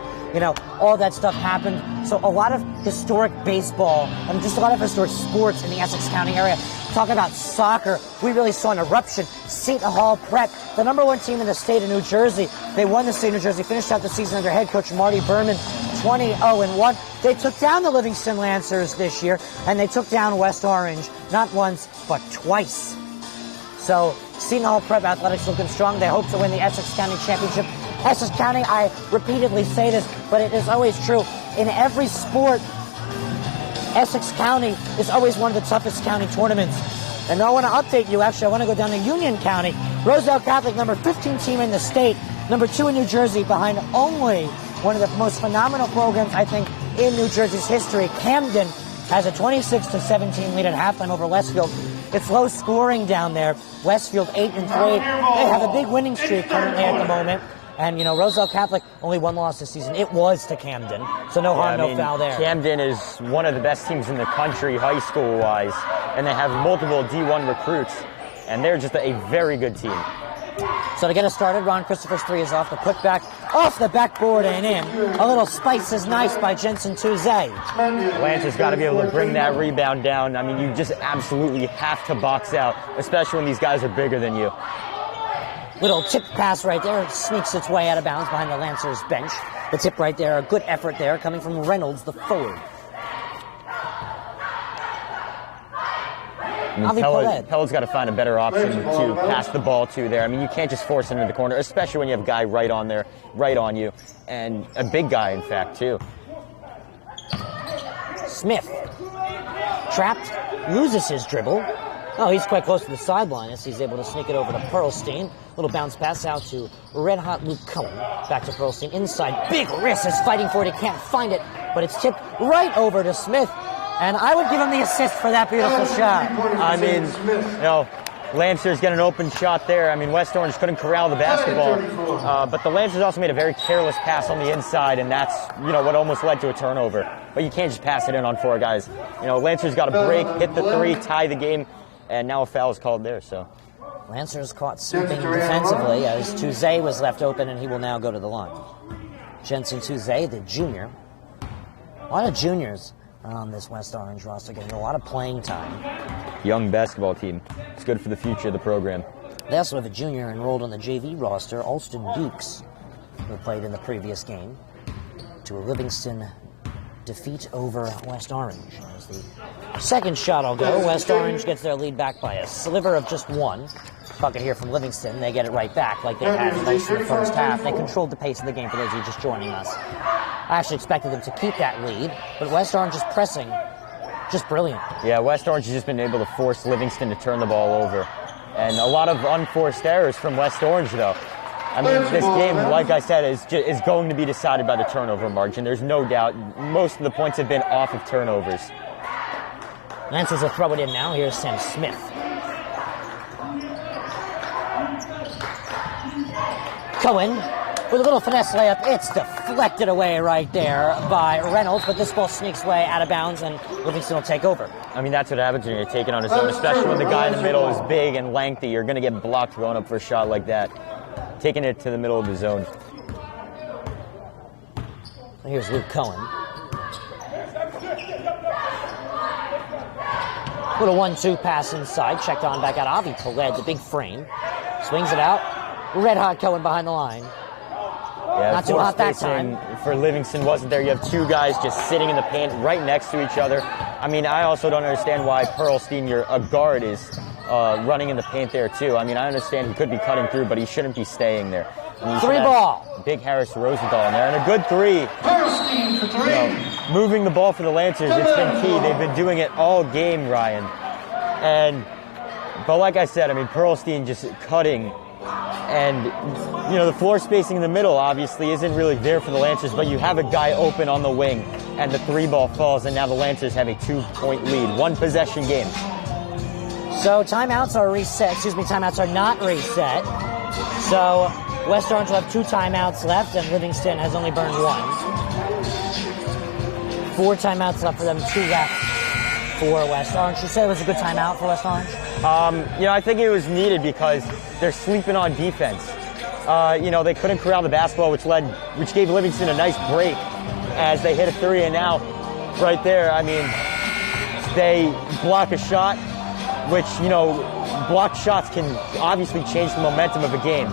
All that stuff happened. So a lot of historic baseball and just a lot of historic sports in the Essex County area. Talking about soccer, we really saw an eruption. Seton Hall Prep, the #1 team in the state of New Jersey. They won the state of New Jersey, finished out the season under head coach Marty Berman, 20-0-1. They took down the Livingston Lancers this year, and they took down West Orange, not once, but twice. So Seton Hall Prep athletics looking strong. They hope to win the Essex County Championship. Essex County, I repeatedly say this, but it is always true. In every sport, Essex County is always one of the toughest county tournaments. And I want to update you, actually, I want to go down to Union County. Roselle Catholic, number 15 team in the state, number 2 in New Jersey, behind only one of the most phenomenal programs, I think, in New Jersey's history. Camden has a 26-17 lead at halftime over Westfield. It's low scoring down there. Westfield 8-3. They have a big winning streak currently at the moment. And, Roselle Catholic, only one loss this season. It was to Camden, so no harm, no foul there. Camden is one of the best teams in the country, high school-wise, and they have multiple D1 recruits, and they're just a very good team. So to get us started, Ron Christopher's three is off the putback, off the backboard and in. A little spice is nice by Jensen Tuesday. Lancer's got to be able to bring that rebound down. I mean, you just absolutely have to box out, especially when these guys are bigger than you. Little tip pass right there. It sneaks its way out of bounds behind the Lancers bench. The tip right there, a good effort there coming from Reynolds, the forward. Pellet's got to find a better option to pass the ball to there. I mean, you can't just force it into the corner, especially when you have a guy right on there, right on you, and a big guy, in fact, too. Smith, trapped, loses his dribble. Oh, he's quite close to the sideline as he's able to sneak it over to Pearlstein. Little bounce pass out to red-hot Luke Cohen. Back to Pearlstein inside. Big wrist is fighting for it. He can't find it, but it's tipped right over to Smith. And I would give him the assist for that beautiful shot. I mean, you know, Lancers get an open shot there. I mean, West Orange couldn't corral the basketball, but the Lancers also made a very careless pass on the inside, and that's, you know, what almost led to a turnover. But you can't just pass it in on 4 guys. You know, Lancers got a break, hit the 3, tie the game, and now a foul is called there. So Lancers caught slipping defensively as Touze was left open, and he will now go to the line. Jensen Touze, the junior. A lot of juniors on this West Orange roster getting a lot of playing time. Young basketball team. It's good for the future of the program. They also have a junior enrolled on the JV roster, Alston Dukes, who played in the previous game, to a Livingston defeat over West Orange. As the second shot will go, West Orange gets their lead back by a sliver of just 1. Bucket here from Livingston. They get it right back like they had most in the first half. They controlled the pace of the game for those of you just joining us. I actually expected them to keep that lead, but West Orange is pressing just brilliant. Yeah, West Orange has just been able to force Livingston to turn the ball over. And a lot of unforced errors from West Orange, though. I mean, this game, like I said, is going to be decided by the turnover margin. There's no doubt. Most of the points have been off of turnovers. Lancers will throw it in now. Here's Sam Smith. Cohen with a little finesse layup. It's deflected away right there by Reynolds, but this ball sneaks away out of bounds, and Livingston will take over. I mean, that's what happens when you're taking on his own, especially when the guy in the middle is big and lengthy. You're going to get blocked going up for a shot like that. Taking it to the middle of the zone. Here's Luke Cohen. Little 1-2 pass inside. Checked on back out. Avi Peled, the big frame. Swings it out. Red hot Cohen behind the line. Yeah, not too hot that time. For Livingston wasn't there. You have 2 guys just sitting in the paint right next to each other. I mean, I also don't understand why Pearlstein, a guard, is running in the paint there too. I mean, I understand he could be cutting through, but he shouldn't be staying there. I mean, 3 ball. Big Harris Rosenthal in there, and a good 3. Pearlstein for 3. You know, moving the ball for the Lancers, it's been key. They've been doing it all game, Ryan. But like I said, I mean, Pearlstein just cutting. And, you know, the floor spacing in the middle obviously isn't really there for the Lancers, but you have a guy open on the wing, and the 3 ball falls, and now the Lancers have a 2-point lead. 1 possession game. So timeouts are reset. Timeouts are not reset. So West Orange will have 2 timeouts left, and Livingston has only burned 1. 4 timeouts left for them, 2 left for West Orange. You said it was a good timeout for West Orange? You know, I think it was needed because they're sleeping on defense. You know, they couldn't corral the basketball, which gave Livingston a nice break as they hit a 3, and now, right there, I mean, they block a shot, which, you know, blocked shots can obviously change the momentum of a game.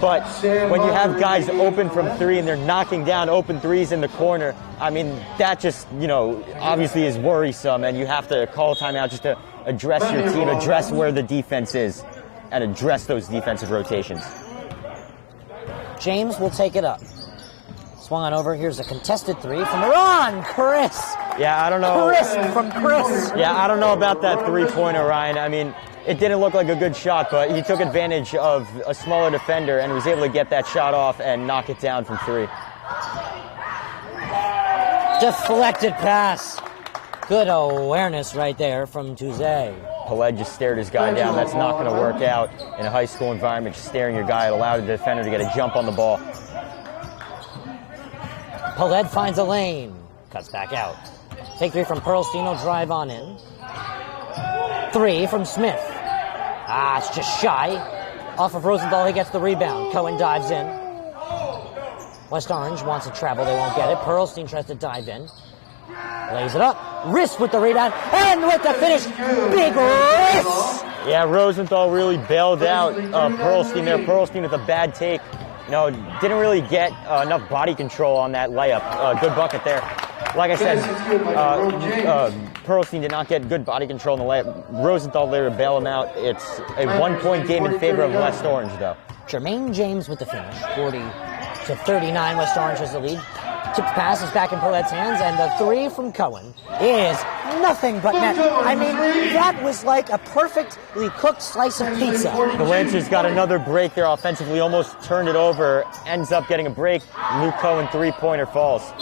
But when you have guys open from 3 and they're knocking down open 3s in the corner, I mean, that just, you know, obviously is worrisome, and you have to call a timeout just to address your team, address where the defense is, and address those defensive rotations. James will take it up. Swung on over. Here's a contested 3 from Ron Chris. Yeah, I don't know. Crisp from Chris. Yeah, I don't know about that 3-pointer, Ryan. I mean, it didn't look like a good shot, but he took advantage of a smaller defender and was able to get that shot off and knock it down from 3. Deflected pass. Good awareness right there from Touze. Peled just stared his guy down. That's not going to work out in a high school environment. Just staring your guy. It allowed the defender to get a jump on the ball. Peled finds a lane. Cuts back out. Take 3 from Pearlstein. Will drive on in. 3 from Smith. It's just shy. Off of Rosenthal, he gets the rebound. Cohen dives in. West Orange wants to travel. They won't get it. Pearlstein tries to dive in. Lays it up. Wrist with the rebound. And with the finish. Big wrist. Yeah, Rosenthal really bailed out Pearlstein there. Pearlstein with a bad take. You know, didn't really get enough body control on that layup. Good bucket there. Like I said, Pearlstein did not get good body control on the layup. Rosenthal there to bail him out. It's a 1-point game in favor of West Orange, though. Jermaine James with the finish. 40-39. West Orange has the lead. Tipped pass is back in Peled's hands, and the 3 from Cohen is nothing but net. I mean, that was like a perfectly cooked slice of pizza. The Lancers got another break there offensively, almost turned it over, ends up getting a break. Luke Cohen 3-pointer falls.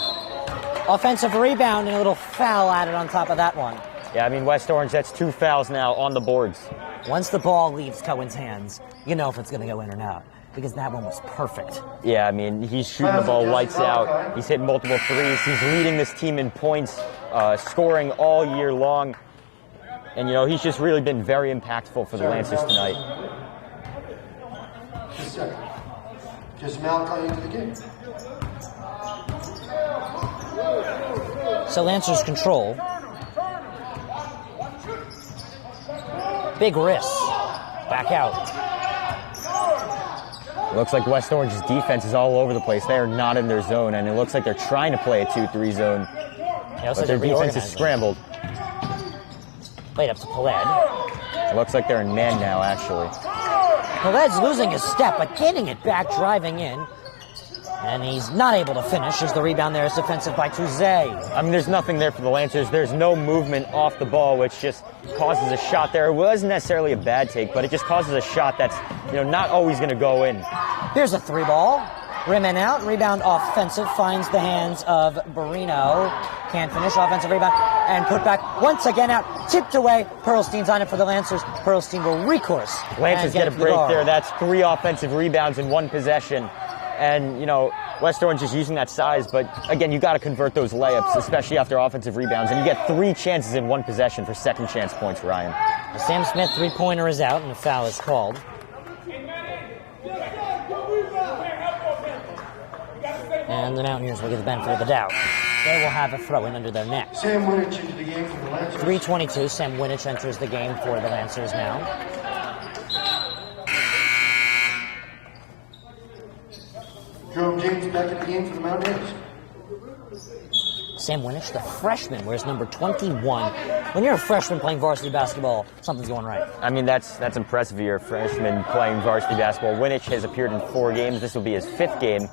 Offensive rebound and a little foul added on top of that one. Yeah, I mean, West Orange, that's 2 fouls now on the boards. Once the ball leaves Cohen's hands, you know if it's going to go in or not, because that one was perfect. Yeah, I mean, he's shooting the ball lights out. He's hitting multiple threes. He's leading this team in points, scoring all year long. And, you know, he's just really been very impactful for the Lancers tonight. Just a second. Just Malachi into the game. So Lancers control. Big wrist. Back out. Looks like West Orange's defense is all over the place. They are not in their zone, and it looks like they're trying to play a 2-3 zone. But their defense is scrambled. Played up to Paled. It looks like they're in man now, actually. Paled's losing his step, but getting it back, driving in. And he's not able to finish as the rebound there is defensive by Touze. I mean, there's nothing there for the Lancers. There's no movement off the ball, which just causes a shot there. It wasn't necessarily a bad take, but it just causes a shot that's, you know, not always going to go in. Here's a 3-ball. Rim and out. Rebound offensive. Finds the hands of Barino. Can't finish. Offensive rebound. And put back once again out. Tipped away. Pearlstein's on it for the Lancers. Pearlstein will recourse. Lancers get a break there. That's 3 offensive rebounds in 1 possession. And, you know, West Orange is using that size, but again, you got to convert those layups, especially after offensive rebounds. And you get 3 chances in 1 possession for second chance points, Ryan. The Sam Smith 3-pointer is out, and a foul is called. And the Mountaineers will get the benefit of the doubt. They will have a throw-in under their neck. Sam Winich into the game for the Lancers. 3:22. Sam Winich enters the game for the Lancers now. Jerome James back in the game for the Mountaineers. Sam Winich, the freshman, wears number 21. When you're a freshman playing varsity basketball, something's going right. I mean, that's impressive. You're a freshman playing varsity basketball. Winich has appeared in 4 games. This will be his 5th game.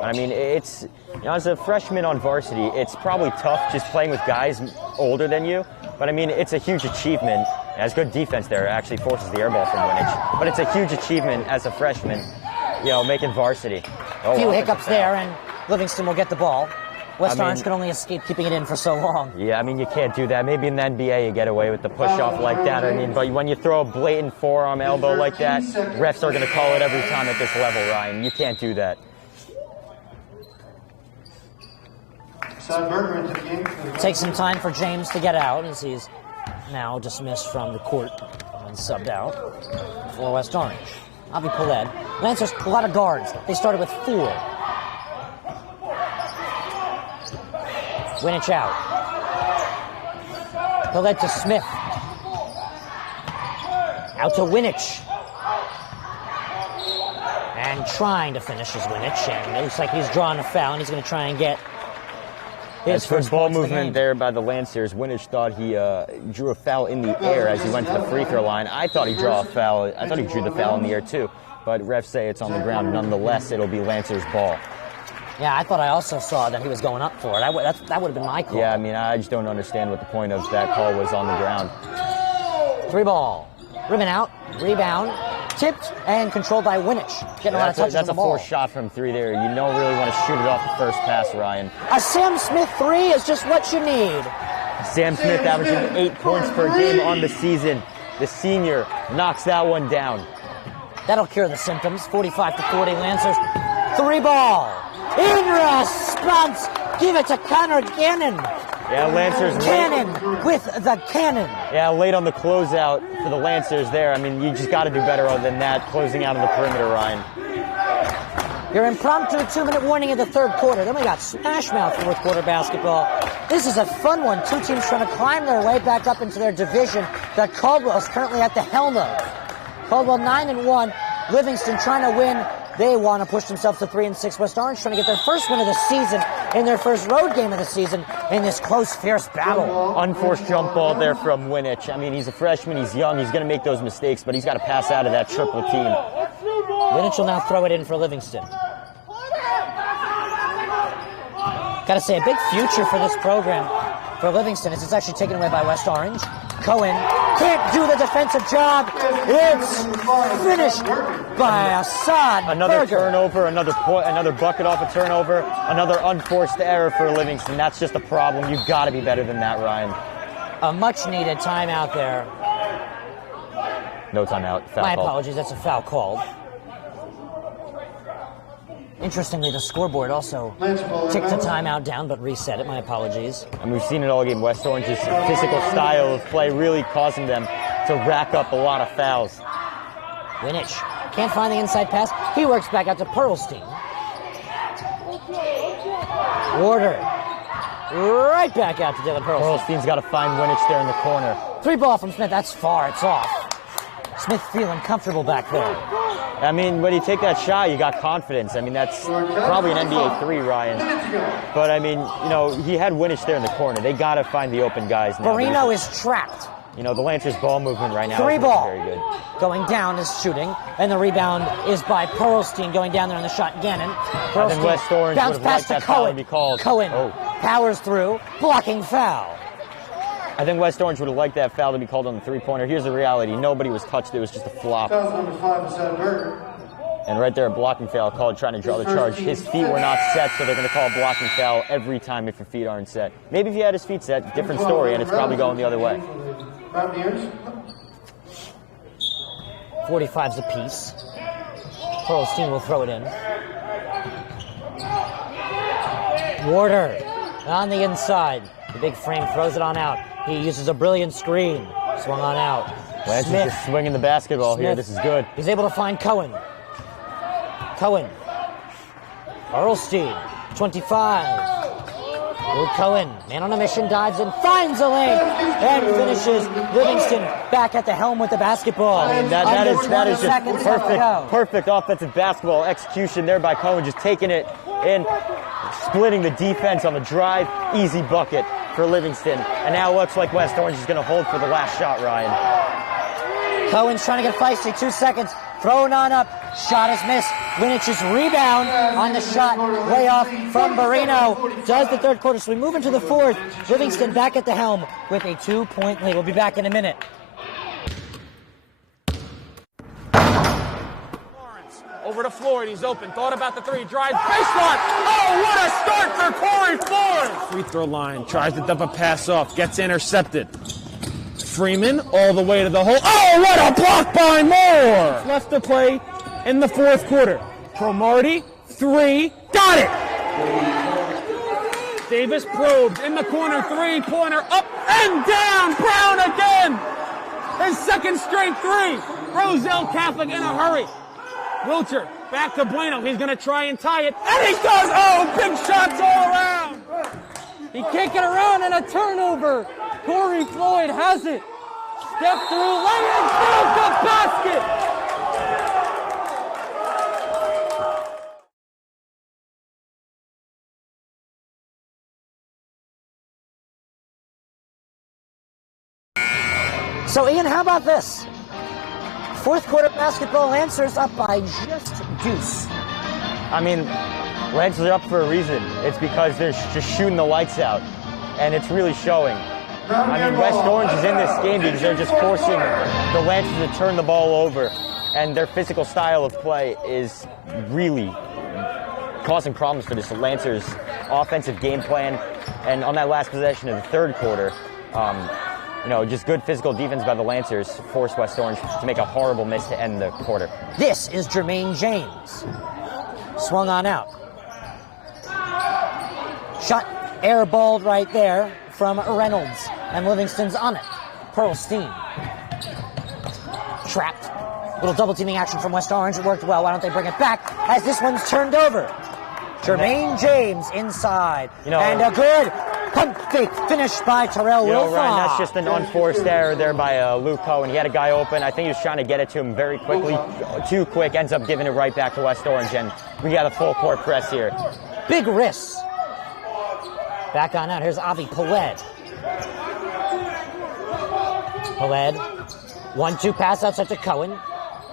I mean, it's, you know, as a freshman on varsity, it's probably tough just playing with guys older than you. But I mean, it's a huge achievement. It has good defense there. It actually forces the air ball from Winich. But it's a huge achievement as a freshman, you know, making varsity. A few hiccups there, and Livingston will get the ball. West Orange can only escape keeping it in for so long. Yeah, I mean, you can't do that. Maybe in the NBA you get away with the push-off like that. I mean, but when you throw a blatant forearm elbow like that, refs are going to call it every time at this level, Ryan. You can't do that. Takes some time for James to get out as he's now dismissed from the court and subbed out for West Orange. Avi Paled. Lancers, a lot of guards. They started with 4. Winich out. Paled to Smith. Out to Winich. And trying to finish is Winich. And it looks like he's drawing a foul, and he's going to try and get his first ball movement there by the Lancers. Winich thought he drew a foul in the air as he went to the free throw line. I thought he drew a foul. I thought he drew the foul in the air too. But refs say it's on the ground. Nonetheless, it'll be Lancers' ball. Yeah, I thought I also saw that he was going up for it. That would have been my call. Yeah, I mean, I just don't understand what the point of that call was on the ground. 3-ball. Ribbon out. Rebound. Tipped and controlled by Winich. Getting a lot of touches on the ball. That's a 4 shot from 3 there. You don't really want to shoot it off the first pass, Ryan. A Sam Smith 3 is just what you need. Sam Smith averaging 8 points per game on the season. The senior knocks that one down. That'll cure the symptoms. 45-40 Lancers. 3-ball. In response, give it to Connor Gannon. Yeah, Lancers. Cannon with the cannon. Yeah, late on the closeout for the Lancers there. I mean, you just got to do better than that, closing out of the perimeter, Ryan. Your impromptu 2-minute warning in the 3rd quarter. Then we got smash mouth 4th quarter basketball. This is a fun one. 2 teams trying to climb their way back up into their division. The Caldwell's currently at the helm of. Caldwell 9-1. Livingston trying to win. They want to push themselves to 3-6. West Orange trying to get their first win of the season in their first road game of the season in this close, fierce battle. Unforced jump ball there from Winich. I mean, he's a freshman, he's young, he's going to make those mistakes, but he's got to pass out of that triple team. Winich will now throw it in for Livingston. Got to say, a big future for this program for Livingston is it's actually taken away by West Orange. Cohen can't do the defensive job. It's finished by Assad Another Berger. turnover, another bucket off a turnover, another unforced error for Livingston. That's just a problem. You've got to be better than that, Ryan. A much-needed timeout there. No timeout. Foul My called. apologies, that's a foul called. Interestingly, the scoreboard also ticked a timeout down, but reset it. My apologies. And we've seen it all game. West Orange's physical style of play really causing them to rack up a lot of fouls. Winich can't find the inside pass. He works back out to Perlstein. Warder right back out to Dylan Perlstein. Perlstein's got to find Winich there in the corner. 3 ball from Smith. That's far. It's off. Smith feeling comfortable back there. I mean, when you take that shot, you got confidence. I mean, that's probably an NBA 3, Ryan. But, I mean, you know, he had Winich there in the corner. They got to find the open guys now. Marino is trapped. You know, the Lancers' ball movement right now 3 is ball. very good. Going down is shooting, and the rebound is by Perlstein going down there on the shot. Gannon. I think West Orange bounce would have pass liked to that foul to Cohen. be called. Cohen Oh. powers through, blocking foul. I think West Orange would have liked that foul to be called on the three-pointer. Here's the reality. Nobody was touched. It was just a flop. Foul number 5, Assad Berger. And right there, a blocking foul called, trying to draw the charge. His feet were not set, so they're going to call a blocking foul every time if your feet aren't set. Maybe if he had his feet set, different story, and it's probably going the other way. Mountaineers. 45's apiece. Perlstein will throw it in. Warder on the inside. The big frame throws it on out. He uses a brilliant screen. Swung on out. Lancers Smith. just swinging the basketball here. Smith. This is good. He's able to find Cohen. Cohen. Perlstein, 25. Luke Cohen, man on a mission, dives in, finds a lane, and finishes. Livingston back at the helm with the basketball. I mean, that is just perfect. perfect offensive basketball execution there by Cohen, just taking it in, splitting the defense on the drive. Easy bucket for Livingston. And now it looks like West Orange is going to hold for the last shot, Ryan. Cohen's trying to get feisty, 2 seconds. Thrown on up, shot is missed. Winich's rebound on the shot, way off from Marino. Does the third quarter, so we move into the fourth. Livingston back at the helm with a 2-point lead. We'll be back in a minute. Over to Floyd, he's open, thought about the 3, drives, baseline! Oh, what a start for Corey Floyd! Free throw line, tries to dump a pass off, gets intercepted. Freeman all the way to the hole. Oh, what a block by Moore! Left to play in the fourth quarter. Cromartie, 3, got it! Davis probed in the corner, 3-pointer, up and down, Brown again! His second straight 3. Roselle Catholic in a hurry. Wilcher, back to Bueno, he's gonna try and tie it, and he does! Oh, big shots all around! He can't get around, and a turnover. Corey Floyd has it. Step through, lay in, build the basket. So, Ian, how about this? Fourth quarter basketball, Lancers up by just deuce. I mean, Lancers are up for a reason. It's because they're just shooting the lights out, and it's really showing. I mean, West Orange is in this game because they're just forcing the Lancers to turn the ball over, and their physical style of play is really causing problems for this Lancers offensive game plan. And on that last possession of the third quarter, you know, just good physical defense by the Lancers forced West Orange to make a horrible miss to end the quarter. This is Jermaine James. Swung on out. Shot airballed right there from Reynolds, and Livingston's on it. Perlstein. Trapped. Little double teaming action from West Orange. It worked well. Why don't they bring it back as this one's turned over? Jermaine James inside. And a good pump fake finish by Terrell Wilfong. Ryan, that's just an unforced error there by Luke Cohen. He had a guy open. I think he was trying to get it to him very quickly. Too quick. Ends up giving it right back to West Orange, and we got a full court press here. Big wrists. Back on out. Here's Avi Peled. Peled. 1-2 pass outside to Cohen.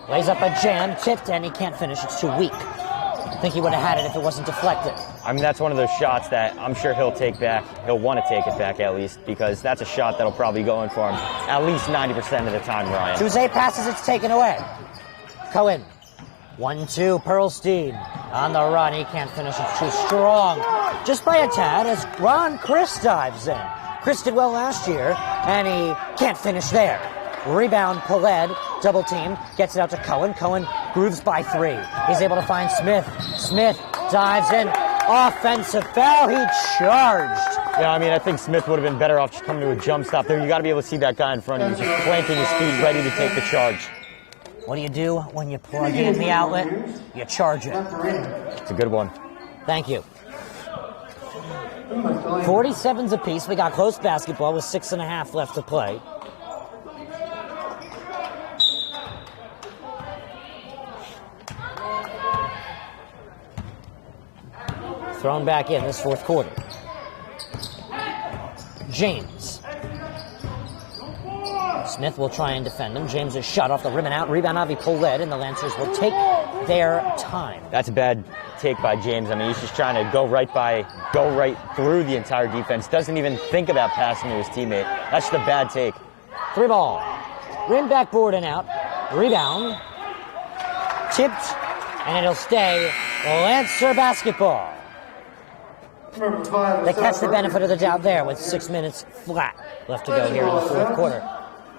Lays up a jam, tipped, and he can't finish. It's too weak. I think he would have had it if it wasn't deflected. I mean, that's one of those shots that I'm sure he'll take back. He'll want to take it back at least, because that's a shot that'll probably go in for him at least 90% of the time, Ryan. Tuesday passes, it's taken away. Cohen. 1-2, Pearlstein on the run. He can't finish it too strong. Just by a tad as Ron Chris dives in. Chris did well last year, and he can't finish there. Rebound, Peled, double team, gets it out to Cohen. Cohen grooves by 3. He's able to find Smith. Smith dives in. Offensive foul, he charged. Yeah, I mean, I think Smith would have been better off just coming to a jump stop there. You got to be able to see that guy in front of you, just planting his feet, ready to take the charge. What do you do when you plug in the outlet? You charge it. It's a good one. Thank you. 47s apiece. We got close basketball with 6.5 left to play. Thrown back in this fourth quarter. James. Smith will try and defend him. James is shot off the rim and out. Rebound, Avi Peled, and the Lancers will take their time. That's a bad take by James. I mean, he's just trying to go right through the entire defense. Doesn't even think about passing to his teammate. That's just a bad take. 3 ball. Rim backboard and out. Rebound. Tipped, and it'll stay Lancer basketball. They catch the benefit of the doubt there with 6 minutes flat left to go here in the fourth quarter.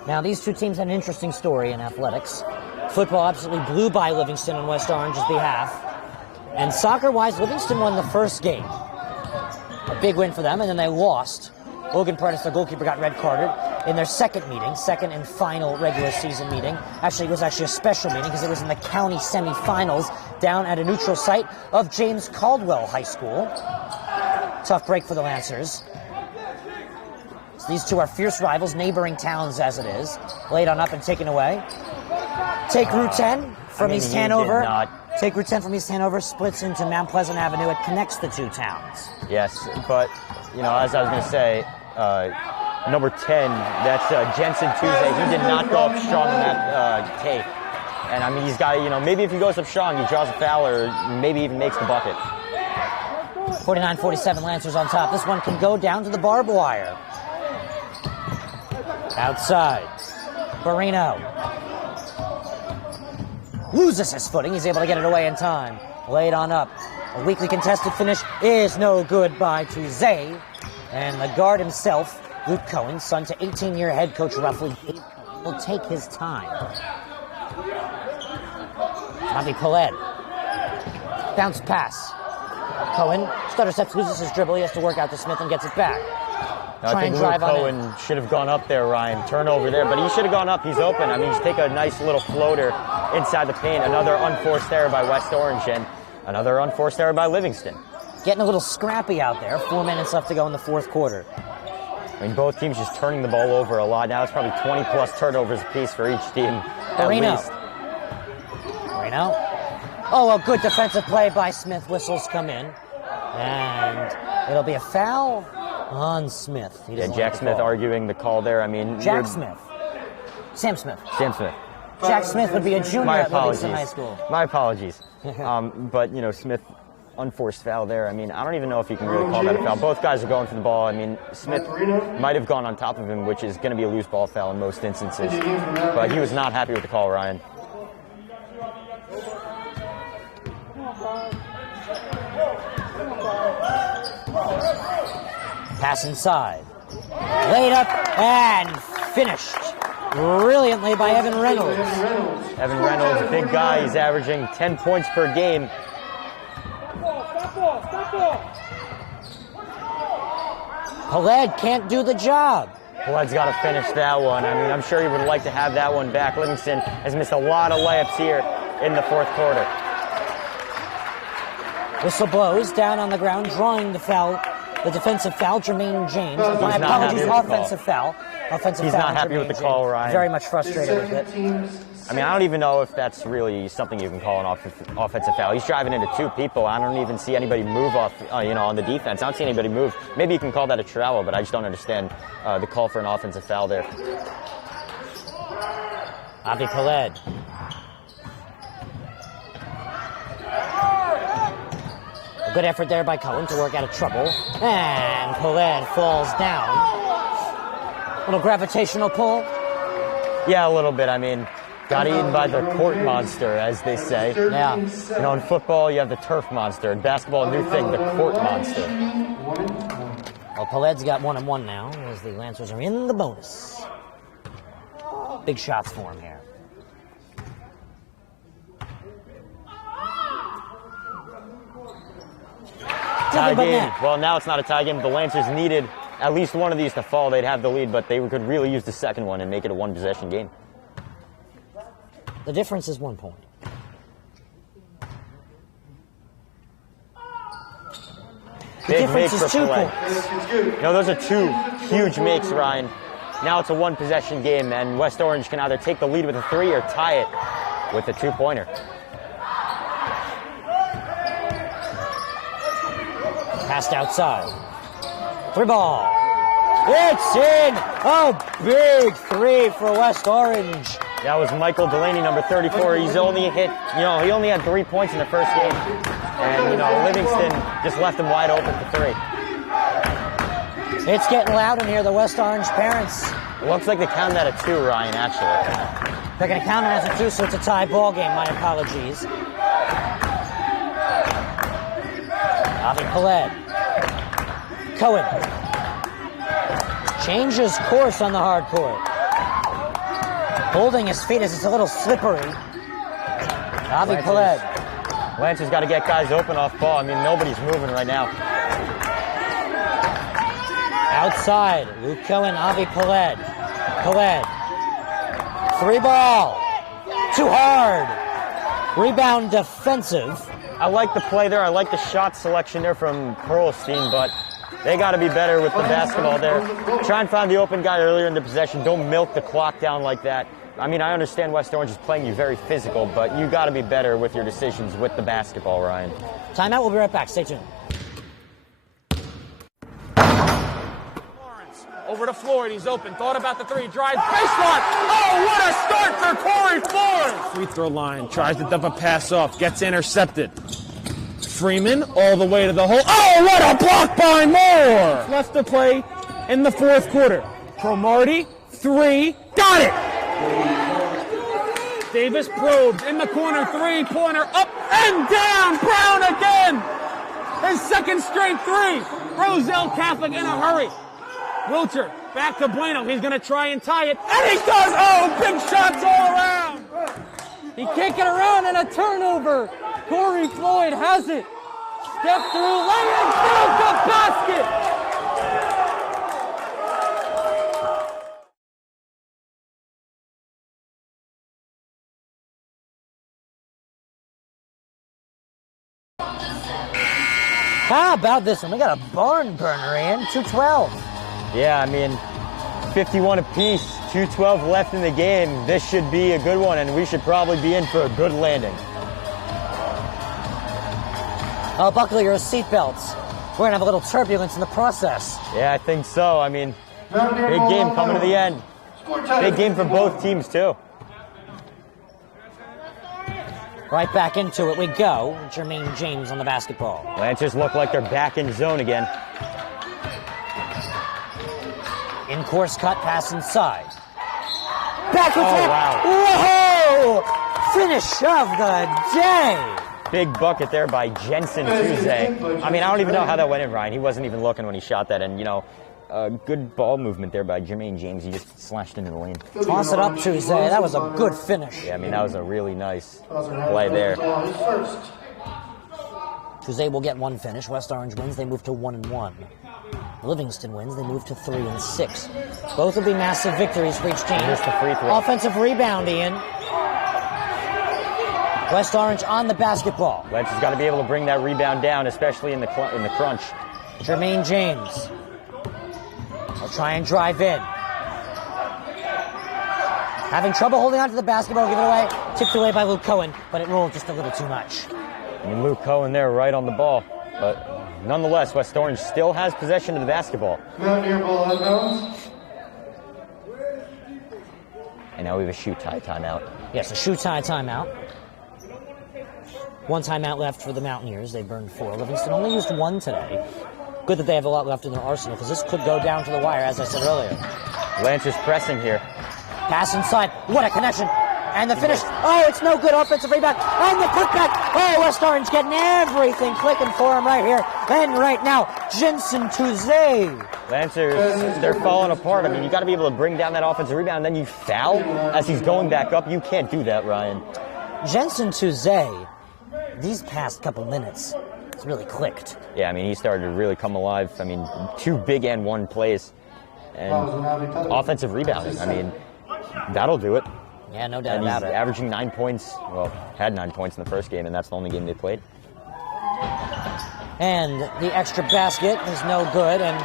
Now, these two teams had an interesting story in athletics. Football absolutely blew by Livingston on West Orange's behalf. And soccer-wise, Livingston won the first game. A big win for them, and then they lost. Logan Prentice, their goalkeeper, got red-carded in their second and final regular season meeting. Actually, it was actually a special meeting because it was in the county semifinals down at a neutral site of James Caldwell High School. Tough break for the Lancers. So these two are fierce rivals, neighboring towns as it is. Laid on up and taken away. Take Route 10 from East Hanover. Take Route 10 from East Hanover, splits into Mount Pleasant Avenue. It connects the two towns. Yes, but, you know, as I was going to say, number 10, that's Jensen Tuesday. He did not go up strong in that take. And, I mean, he's got, you know, maybe if he goes up strong, he draws a foul or maybe even makes the bucket. 49-47 Lancers on top. This one can go down to the barbed wire. Outside. Barino. Loses his footing. He's able to get it away in time. Laid on up. A weakly contested finish is no good by Tuesday. And the guard himself, Luke Cohen, son to 18-year head coach roughly, will take his time. Avi Peled. Bounce pass. Cohen, stutter steps, loses his dribble. He has to work out to Smith and gets it back. I think Luke Cohen should have gone up there, Ryan. Turnover there, but he should have gone up. He's open. I mean, just take a nice little floater inside the paint. Another unforced error by West Orange and another unforced error by Livingston. Getting a little scrappy out there. 4 minutes left to go in the fourth quarter. I mean, both teams just turning the ball over a lot. Now it's probably 20-plus turnovers apiece for each team, at least. Barino. Oh, a good defensive play by Smith. Whistles come in. And it'll be a foul on Smith. Yeah, Jack Smith arguing the call there. I mean, Jack Smith. Sam Smith. Sam Smith. Jack Smith would be a junior at Livingston High School. My apologies. But, you know, Smith, unforced foul there. I mean, I don't even know if you can really call that a foul. Both guys are going for the ball. I mean, Smith might have gone on top of him, which is going to be a loose ball foul in most instances. But he was not happy with the call, Ryan. Pass inside. Laid up and finished brilliantly by Evan Reynolds. Evan Reynolds, big guy. He's averaging 10 points per game. Peled can't do the job. Peled's got to finish that one. I mean, I'm sure he would like to have that one back. Livingston has missed a lot of layups here in the fourth quarter. Whistle blows, down on the ground, drawing the foul. The defensive foul, Jermaine James. My apologies, offensive foul. He's not happy with the call, Ryan. Very much frustrated with it. I mean, I don't even know if that's really something you can call an offensive foul. He's driving into two people. I don't even see anybody move off, on the defense. I don't see anybody move. Maybe you can call that a travel, but I just don't understand the call for an offensive foul there. Avi Peled. Good effort there by Cohen to work out of trouble. And Peled falls down. Little gravitational pull. Yeah, a little bit. I mean, Got eaten by the court monster, as they say. Yeah. You know, in football, you have the turf monster. In basketball, a new thing, the court monster. Well, Paled's got 1-1 now, as the Lancers are in the bonus. Big shots for him here. Tie game. Well, now it's not a tie game. The Lancers needed at least one of these to fall. They'd have the lead, but they could really use the second one and make it a one-possession game. The difference is 1 point. Big makes for play. No, those are two huge makes, Ryan. Now it's a one-possession game, and West Orange can either take the lead with a 3 or tie it with a 2-pointer. Passed outside. 3 ball. It's in! Oh, big 3 for West Orange. That was Michael Delaney, number 34. He's only hit, he only had 3 points in the first game. And, Livingston just left him wide open for 3. It's getting loud in here, the West Orange parents. It looks like they counted that a 2, Ryan, actually. They're going to count it as a 2, so it's a tie ball game. My apologies. Avi Paled. Cohen. Changes course on the hard court. Holding his feet as it's a little slippery. Avi Paled. Lancers got to get guys open off ball. I mean, nobody's moving right now. Outside, Luke Cohen, Avi Paled. Paled. 3 ball. Too hard. Rebound defensive. I like the play there. I like the shot selection there from Perlstein, but they got to be better with the basketball there. Try and find the open guy earlier in the possession. Don't milk the clock down like that. I mean, I understand West Orange is playing you very physical, but you got to be better with your decisions with the basketball, Ryan. Timeout. We'll be right back. Stay tuned. Over to Floyd, he's open, thought about the 3, drives, baseline! Oh, what a start for Corey Floyd! Free throw line, tries to dump a pass off, gets intercepted. Freeman all the way to the hole. Oh, what a block by Moore! Left to play in the 4th quarter. Cromartie, 3, got it! Davis probes in the corner, 3-pointer, up and down, Brown again! His 2nd straight 3. Roselle Catholic in a hurry. Wilcher, back to Bueno. He's going to try and tie it. And he does! Oh, big shots all around! He can't get around, and a turnover. Corey Floyd has it. Step through, lay in, build the basket! How about this one? We got a barn burner in, 2-12. Yeah, I mean, 51 apiece, 2:12 left in the game. This should be a good one, and we should probably be in for a good landing. Oh, buckle your seatbelts. We're going to have a little turbulence in the process. Yeah, I think so. I mean, big game coming to the end. Big game for both teams, too. Right back into it we go. Jermaine James on the basketball. Lancers look like they're back in zone again. In-course cut, pass inside. Back with Oh, wow. Whoa! Finish of the day. Big bucket there by Jensen Tuesday. I mean, I don't even know how that went in, Ryan. He wasn't even looking when he shot that. And, good ball movement there by Jermaine James. He just slashed into the lane. Toss it up, Tuesday. That was a good finish. Yeah, I mean, that was a really nice play there. Tuesday will get 1 finish. West Orange wins. They move to 1-1. Livingston wins. They move to 3-6. Both will be massive victories for each team. Missed the free throw. Offensive rebound, Ian. West Orange on the basketball. Lancers got to be able to bring that rebound down, especially in the crunch. Jermaine James. I'll try and drive in. Having trouble holding on to the basketball, give it away. Tipped away by Luke Cohen, but it rolled just a little too much. I mean, Luke Cohen there right on the ball. But nonetheless, West Orange still has possession of the basketball. And now we have a shoot-tie timeout. Yes, a shoot-tie timeout. 1 timeout left for the Mountaineers. They burned 4. Livingston only used 1 today. Good that they have a lot left in their arsenal, because this could go down to the wire, as I said earlier. Lancers pressing here. Pass inside. What a connection. And the finish. Oh, it's no good. Offensive rebound. And the putback. Oh, West Orange getting everything clicking for him right here. And right now, Jensen Touze. Lancers, they're falling apart. I mean, you got to be able to bring down that offensive rebound, and then you foul as he's going back up. You can't do that, Ryan. Jensen Touze, these past couple minutes, it's really clicked. Yeah, I mean, he started to really come alive. I mean, 2 big and 1 plays. And offensive rebounding. I mean, that'll do it. Yeah, no doubt and about he's it. averaging 9 points. Well, had 9 points in the first game, and that's the only game they played. And the extra basket is no good. And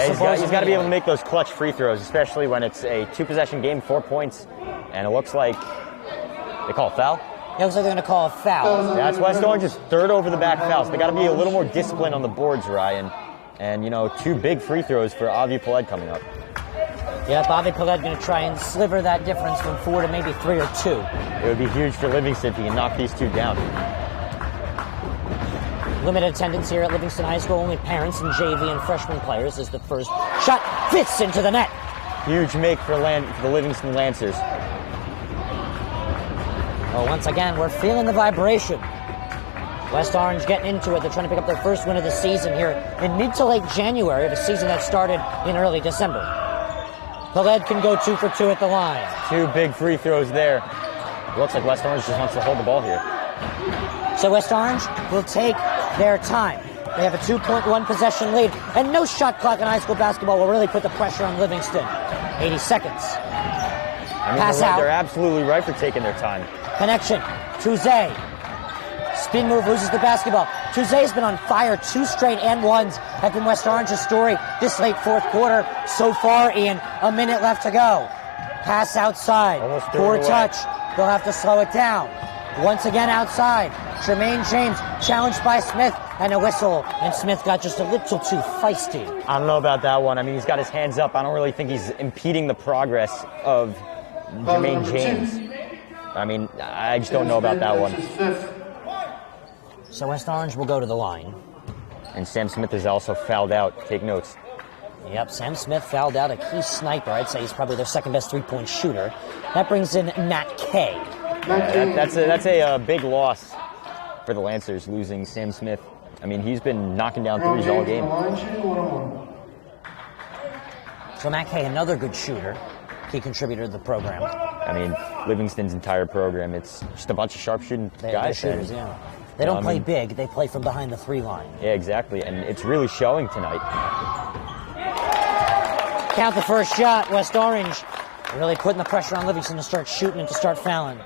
he's got to be able to make those clutch free throws, especially when it's a 2-possession game, 4 points, and it looks like they call a foul. It looks like they're going to call a foul. That's West Orange's 3rd over-the-back fouls. They got to be a little more disciplined on the boards, Ryan. And, 2 big free throws for Avi Peled coming up. Yeah, Avi Peled going to try and sliver that difference from 4 to maybe 3 or 2. It would be huge for Livingston if he can knock these 2 down. Limited attendance here at Livingston High School. Only parents and JV and freshman players as the first shot fits into the net. Huge make for the Livingston Lancers. Well, once again, we're feeling the vibration. West Orange getting into it. They're trying to pick up their first win of the season here in mid to late January of a season that started in early December. Peled can go 2 for 2 at the line. 2 big free throws there. It looks like West Orange just wants to hold the ball here. So West Orange will take their time. They have a 2.1 possession lead, and no shot clock in high school basketball will really put the pressure on Livingston. 80 seconds. Pass out. They're absolutely right for taking their time. Connection. Touze. Spin move, loses the basketball. Touze's been on fire. 2 straight and ones have been West Orange's story this late 4th quarter. So far, Ian, a minute left to go. Pass outside. Poor touch. They'll have to slow it down. Once again outside. Tremaine James challenged by Smith and a whistle. And Smith got just a little too feisty. I don't know about that one. I mean, he's got his hands up. I don't really think he's impeding the progress of Tremaine James. I mean, I just don't know about that one. So West Orange will go to the line. And Sam Smith is also fouled out. Take notes. Yep, Sam Smith fouled out, a key sniper. I'd say he's probably their second best 3-point shooter. That brings in Nat Kay. That's a big loss for the Lancers, losing Sam Smith. I mean, he's been knocking down threes all game. So Nat Kay, another good shooter, key contributor to the program. I mean, Livingston's entire program, it's just a bunch of sharpshooting guys. Shooters, yeah. They don't play big, they play from behind the 3 line. Yeah, exactly, and it's really showing tonight. Count the first shot, West Orange really putting the pressure on Livingston to start shooting and to start fouling.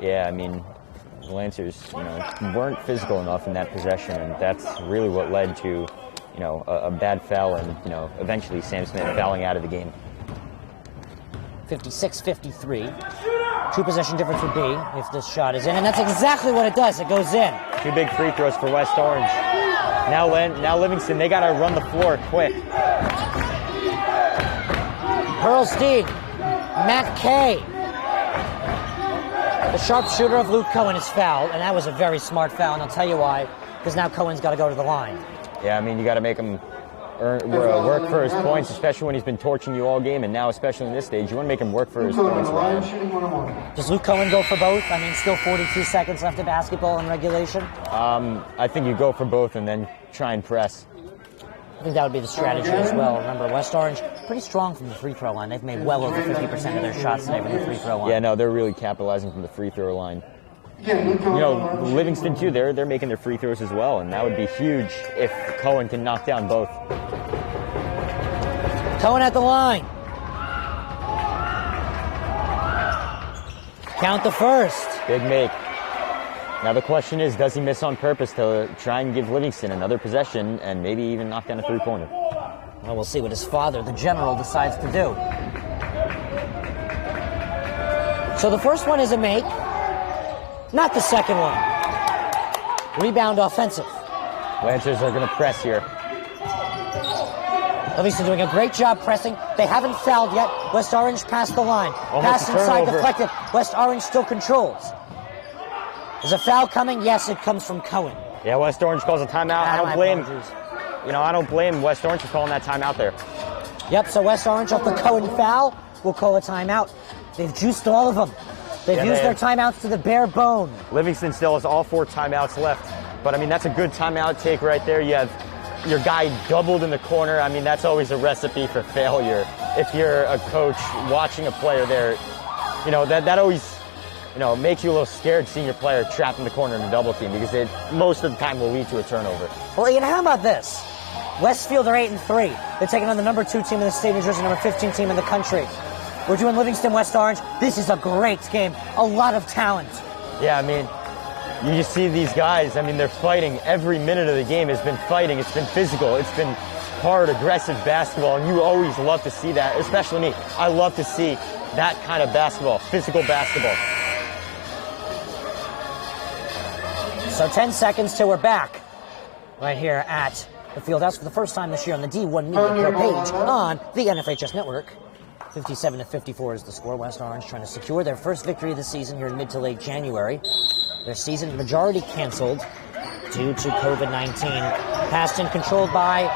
Yeah, I mean, the Lancers, weren't physical enough in that possession, and that's really what led to, a bad foul and, eventually Sam Smith fouling out of the game. 56-53. 2 possession difference would be if this shot is in, and that's exactly what it does. It goes in. 2 big free throws for West Orange. Now Livingston, they got to run the floor quick. Pearlstein, Matt Kay. The sharpshooter of Luke Cohen is fouled, and that was a very smart foul, and I'll tell you why, because now Cohen's got to go to the line. Yeah, I mean, you got to make him work for his points, especially when he's been torching you all game, and now especially in this stage, you want to make him work for his points. Does Luke Cohen go for both? I mean, still 42 seconds left of basketball in regulation. I think you go for both and then try and press. I think that would be the strategy as well. Remember, West Orange, pretty strong from the free throw line. They've made well over 50% of their shots today from the free throw line. Yeah, no, they're really capitalizing from the free throw line. Livingston, too, they're making their free throws as well, and that would be huge if Cohen can knock down both. Cohen at the line. Count the first. Big make. Now the question is, does he miss on purpose to try and give Livingston another possession and maybe even knock down a 3-pointer? Well, we'll see what his father, the general, decides to do. So the first one is a make, not the second one. Rebound offensive. Lancers are going to press here. Livingston doing a great job pressing. They haven't fouled yet. West Orange passed the line. Almost Pass inside turnover. deflected. West Orange still controls. Is a foul coming? Yes, it comes from Cohen. Yeah, West Orange calls a timeout. I don't blame West Orange for calling that timeout there. Yep, so West Orange off the Cohen foul will call a timeout. They've juiced all of them. They've used their timeouts to the bare bone. Livingston still has all 4 timeouts left. But, I mean, that's a good timeout take right there. You have your guy doubled in the corner. I mean, that's always a recipe for failure. If you're a coach watching a player there, you know, that always, you know, makes you a little scared seeing your player trapped in the corner in a double team because it most of the time will lead to a turnover. Well, Ian, how about this? Westfield are 8-3. They're taking on the number 2 team in the state of New Jersey, number 15 team in the country. We're doing Livingston West Orange. This is a great game. A lot of talent. Yeah, I mean, you just see these guys. I mean, they're fighting. Every minute of the game has been fighting. It's been physical. It's been hard, aggressive basketball, and you always love to see that, especially me. I love to see that kind of basketball, physical basketball. So 10 seconds till we're back right here at the Fieldhouse for the first time this year on the D1 Media Pro page on the NFHS Network. 57-54 is the score. West Orange trying to secure their first victory of the season here in mid to late January. Their season majority canceled due to COVID-19. Passed and controlled by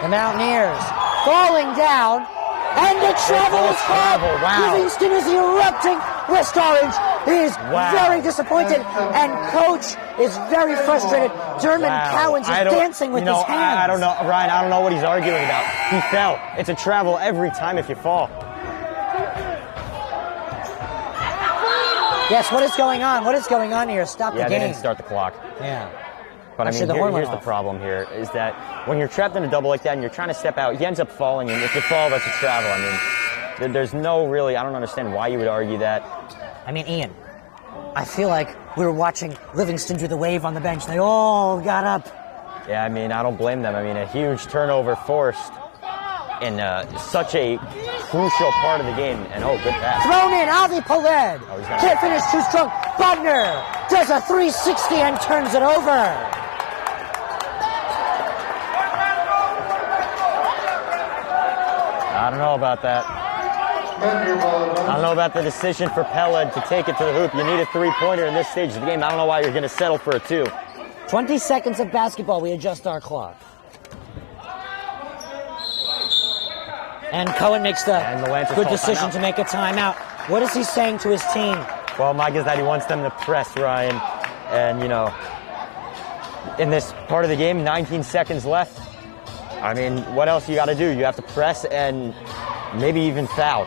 the Mountaineers. Falling down, and the travel is called. Wow. Livingston is erupting. West Orange is very disappointed, and coach is very frustrated. Dermot Cowens is dancing with his hands. I don't know, Ryan, I don't know what he's arguing about. He fell. It's a travel every time if you fall. Yes, what is going on? What is going on here? Stop the game. Yeah, they didn't start the clock. Yeah. But I mean, here's the problem here, is that when you're trapped in a double like that and you're trying to step out, he ends up falling, and if you fall, that's a travel. I mean, there's no really, I don't understand why you would argue that. I mean, Ian, I feel like we were watching Livingston do the wave on the bench. They all got up. Yeah, I mean, I don't blame them. I mean, a huge turnover forced in such a crucial part of the game. And, good pass. Thrown in, Avi Poled. Can't finish too strong. Bodner does a 360 and turns it over. I don't know about that. I don't know about the decision for Peled to take it to the hoop. You need a three-pointer in this stage of the game. I don't know why you're going to settle for a 2. 20 seconds of basketball. We adjust our clock. And Cohen makes the good decision to make a timeout. What is he saying to his team? Well, Mike, is that he wants them to press, Ryan. And, you know, in this part of the game, 19 seconds left. I mean, what else you got to do? You have to press and maybe even foul.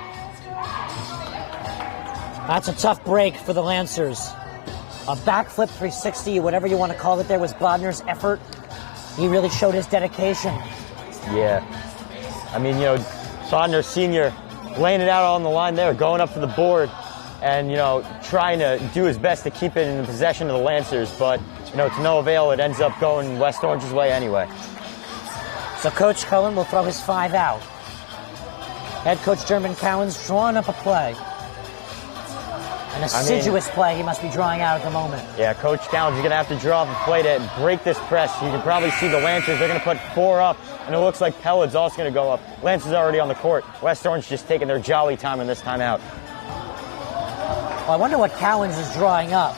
That's a tough break for the Lancers. A backflip 360, whatever you want to call it, there was Bodner's effort. He really showed his dedication. Yeah. I mean, you know, Bodner Sr. laying it out on the line there, going up to the board and, you know, trying to do his best to keep it in the possession of the Lancers. But, you know, to no avail, it ends up going West Orange's way anyway. So Coach Cohen will throw his 5 out. Head coach Dermot Cowens drawing up a play. An assiduous play he must be drawing out at the moment. Yeah, Coach Cowens is going to have to draw up a play to break this press. You can probably see the Lancers. They're going to put 4 up, and it looks like Peled's also going to go up. Lancers already on the court. West Orange just taking their jolly time in this timeout. Well, I wonder what Cowens is drawing up.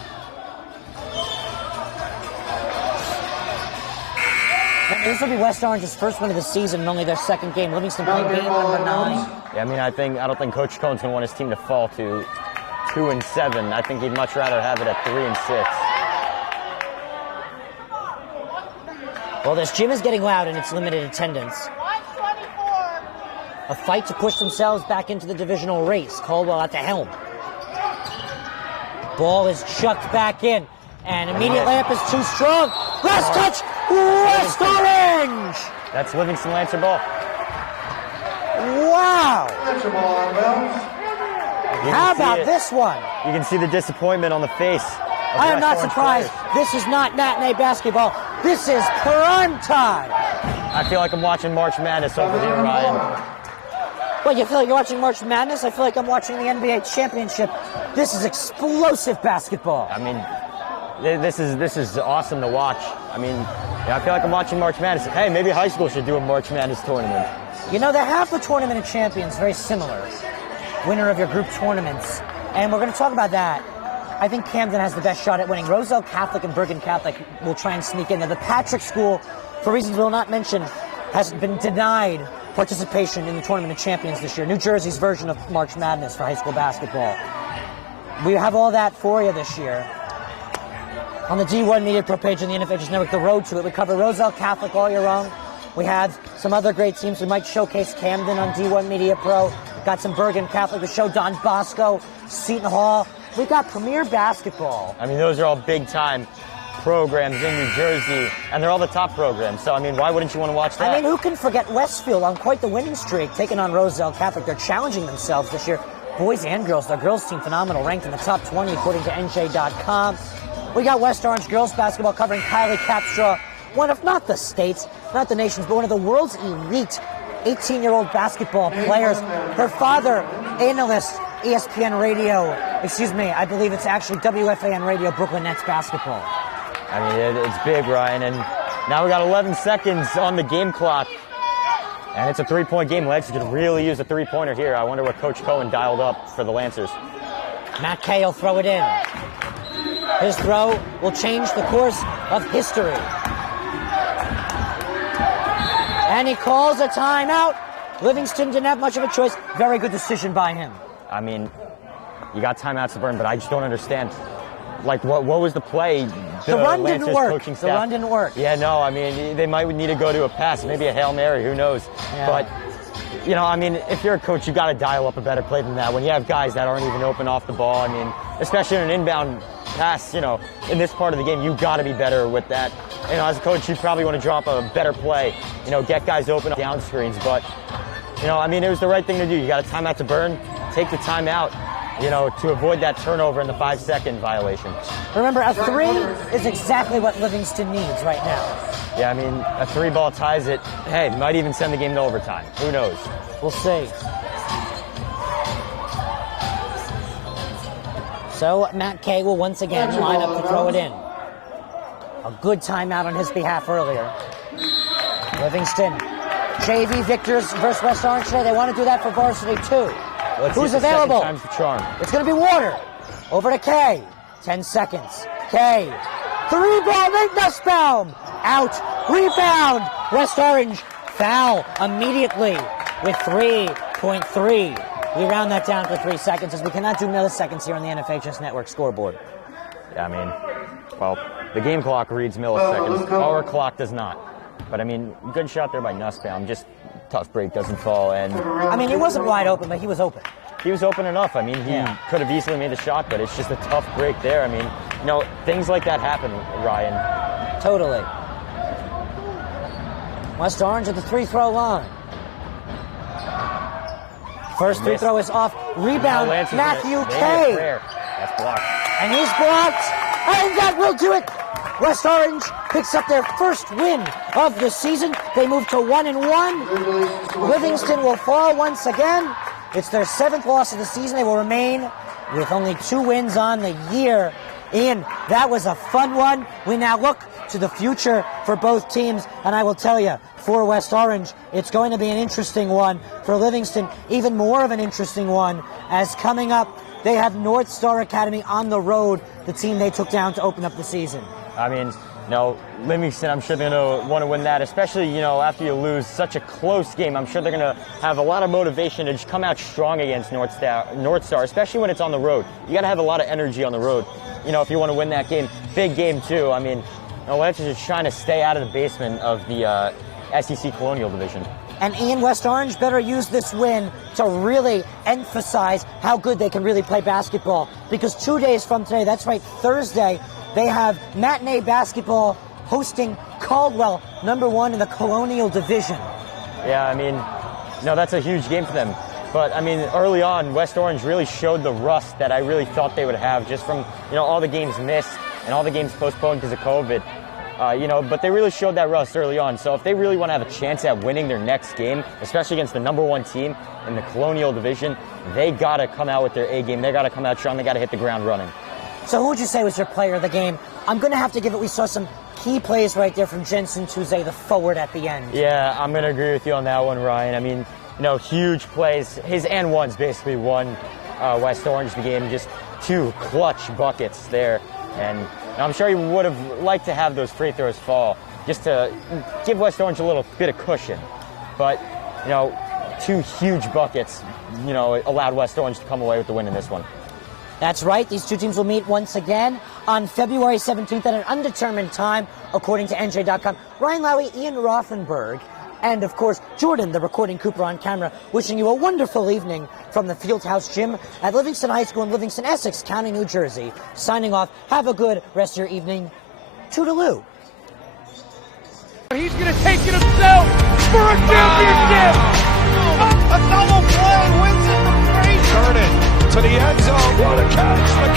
This will be West Orange's first win of the season and only their second game. Livingston played game number 9. Yeah, I mean, I don't think Coach Cohen's going to want his team to fall to 2-7. I think he'd much rather have it at 3-6. Well, this gym is getting loud in its limited attendance. A fight to push themselves back into the divisional race. Caldwell at the helm. Ball is chucked back in, and immediate layup is too strong. Last touch, West Orange! That's Livingston Lancer ball. Wow! Lancer ball on bounds. How about this one? You can see the disappointment on the face. I am not surprised. This is not matinee basketball. This is prime time. I feel like I'm watching March Madness over here, Ryan. Well, you feel like you're watching March Madness? I feel like I'm watching the NBA championship. This is explosive basketball. I mean, this is awesome to watch. I mean, I feel like I'm watching March Madness. Hey, maybe high school should do a March Madness tournament. You know, they're half the tournament of champions, very similar. Winner of your group tournaments. And we're going to talk about that. I think Camden has the best shot at winning. Roselle Catholic and Bergen Catholic will try and sneak in there. The Patrick School, for reasons we'll not mention, has been denied participation in the Tournament of Champions this year. New Jersey's version of March Madness for high school basketball. We have all that for you this year. On the D1 Media Pro page on the NFHS Network, the road to it. We cover Roselle Catholic all year long. We have some other great teams. We might showcase Camden on D1 Media Pro. Got some Bergen Catholic to show, Don Bosco, Seton Hall. We got Premier Basketball. I mean, those are all big-time programs in New Jersey, and they're all the top programs. So, I mean, why wouldn't you want to watch that? I mean, who can forget Westfield on quite the winning streak, taking on Roselle Catholic. They're challenging themselves this year. Boys and girls. Their girls team phenomenal, ranked in the top 20 according to NJ.com. We got West Orange girls basketball covering Kylie Capstraw, one of not the states, not the nations, but one of the world's elite 18-year-old basketball players. Her father, analyst, ESPN Radio, I believe it's actually WFAN Radio, Brooklyn Nets basketball. I mean, it's big, Ryan, and now we got 11 seconds on the game clock, and it's a three-point game. Lancers could really use a three-pointer here. I wonder what Coach Cohen dialed up for the Lancers. Matt Kay will throw it in. His throw will change the course of history. And he calls a timeout. Livingston didn't have much of a choice. Very good decision by him. I mean, you got timeouts to burn, but I just don't understand. Like, what was the play? The run didn't work. The run didn't work. Yeah, no, I mean, they might need to go to a pass, maybe a Hail Mary, who knows. Yeah. But, you know, I mean, if you're a coach, you got to dial up a better play than that. When you have guys that aren't even open off the ball, I mean, especially in an inbound pass, you know, in this part of the game, you got to be better with that. You know, as a coach, you probably want to drop a better play, you know, get guys open down screens. But, you know, I mean, it was the right thing to do. You got a timeout to burn, take the timeout, you know, to avoid that turnover and the 5-second violation. Remember, a three is exactly what Livingston needs right now. Yeah, I mean, a three ball ties it. Hey, might even send the game to overtime. Who knows? We'll see. So Matt Kay will once again line up to throw it in. A good timeout on his behalf earlier. Livingston, JV victors versus West Orange today. They want to do that for varsity too. Who's available? Time's the charm. It's going to be Water. Over to Kay. 10 seconds. Kay. Three-ball, Nate Nussbaum. Out. Rebound. West Orange. Foul immediately with 3.3. We round that down to 3 seconds as we cannot do milliseconds here on the NFHS Network scoreboard. Yeah, I mean, well, the game clock reads milliseconds. Our clock does not. But, I mean, good shot there by Nussbaum. Just tough break, doesn't fall. And I mean, he wasn't wide open, but he was open. He was open enough. I mean, he could have easily made the shot, but it's just a tough break there. I mean, you know, things like that happen, Ryan. Totally. West Orange at the free-throw line. First free throw is off. Rebound, Matthew Kay. That's blocked. And he's blocked. And that will do it. West Orange picks up their first win of the season. They move to 1-1. Livingston will fall once again. It's their 7th loss of the season. They will remain with only 2 wins on the year. Ian, that was a fun one. We now look to the future for both teams. And I will tell you, for West Orange, it's going to be an interesting one. For Livingston, even more of an interesting one, as coming up, they have North Star Academy on the road, the team they took down to open up the season. I mean, you know, Livingston, I'm sure they're going to want to win that, especially, you know, after you lose such a close game. I'm sure they're going to have a lot of motivation to just come out strong against North Star, especially when it's on the road. You got to have a lot of energy on the road, you know, if you want to win that game. Big game, too. I mean, you know, Lancers just trying to stay out of the basement of the SEC Colonial Division. And Ian, West Orange better use this win to really emphasize how good they can really play basketball. Because 2 days from today, that's right, Thursday, they have matinee basketball hosting Caldwell, #1 in the Colonial Division. Yeah, I mean, no, that's a huge game for them. But, I mean, early on, West Orange really showed the rust that I really thought they would have just from, you know, all the games missed and all the games postponed because of COVID. You know, but they really showed that rust early on. So if they really want to have a chance at winning their next game, especially against the #1 team in the Colonial Division, they got to come out with their A game. They got to come out strong. They got to hit the ground running. So who would you say was your player of the game? I'm going to have to give it. We saw some key plays right there from Jensen Tuze, the forward at the end. Yeah, I'm going to agree with you on that one, Ryan. I mean, you know, huge plays. His and ones basically won West Orange the game. Just 2 clutch buckets there. And I'm sure he would have liked to have those free throws fall just to give West Orange a little bit of cushion. But, you know, 2 huge buckets, you know, allowed West Orange to come away with the win in this one. That's right. These two teams will meet once again on February 17th at an undetermined time, according to NJ.com. Ryan Lowy, Ian Rothenberg, and, of course, Jordan, the recording Cooper on camera, wishing you a wonderful evening from the Fieldhouse Gym at Livingston High School in Livingston, Essex County, New Jersey. Signing off. Have a good rest of your evening. Toodaloo. He's going to take it himself for a championship. A double play wins it for Frazier. Turn it to the end zone. What a catch.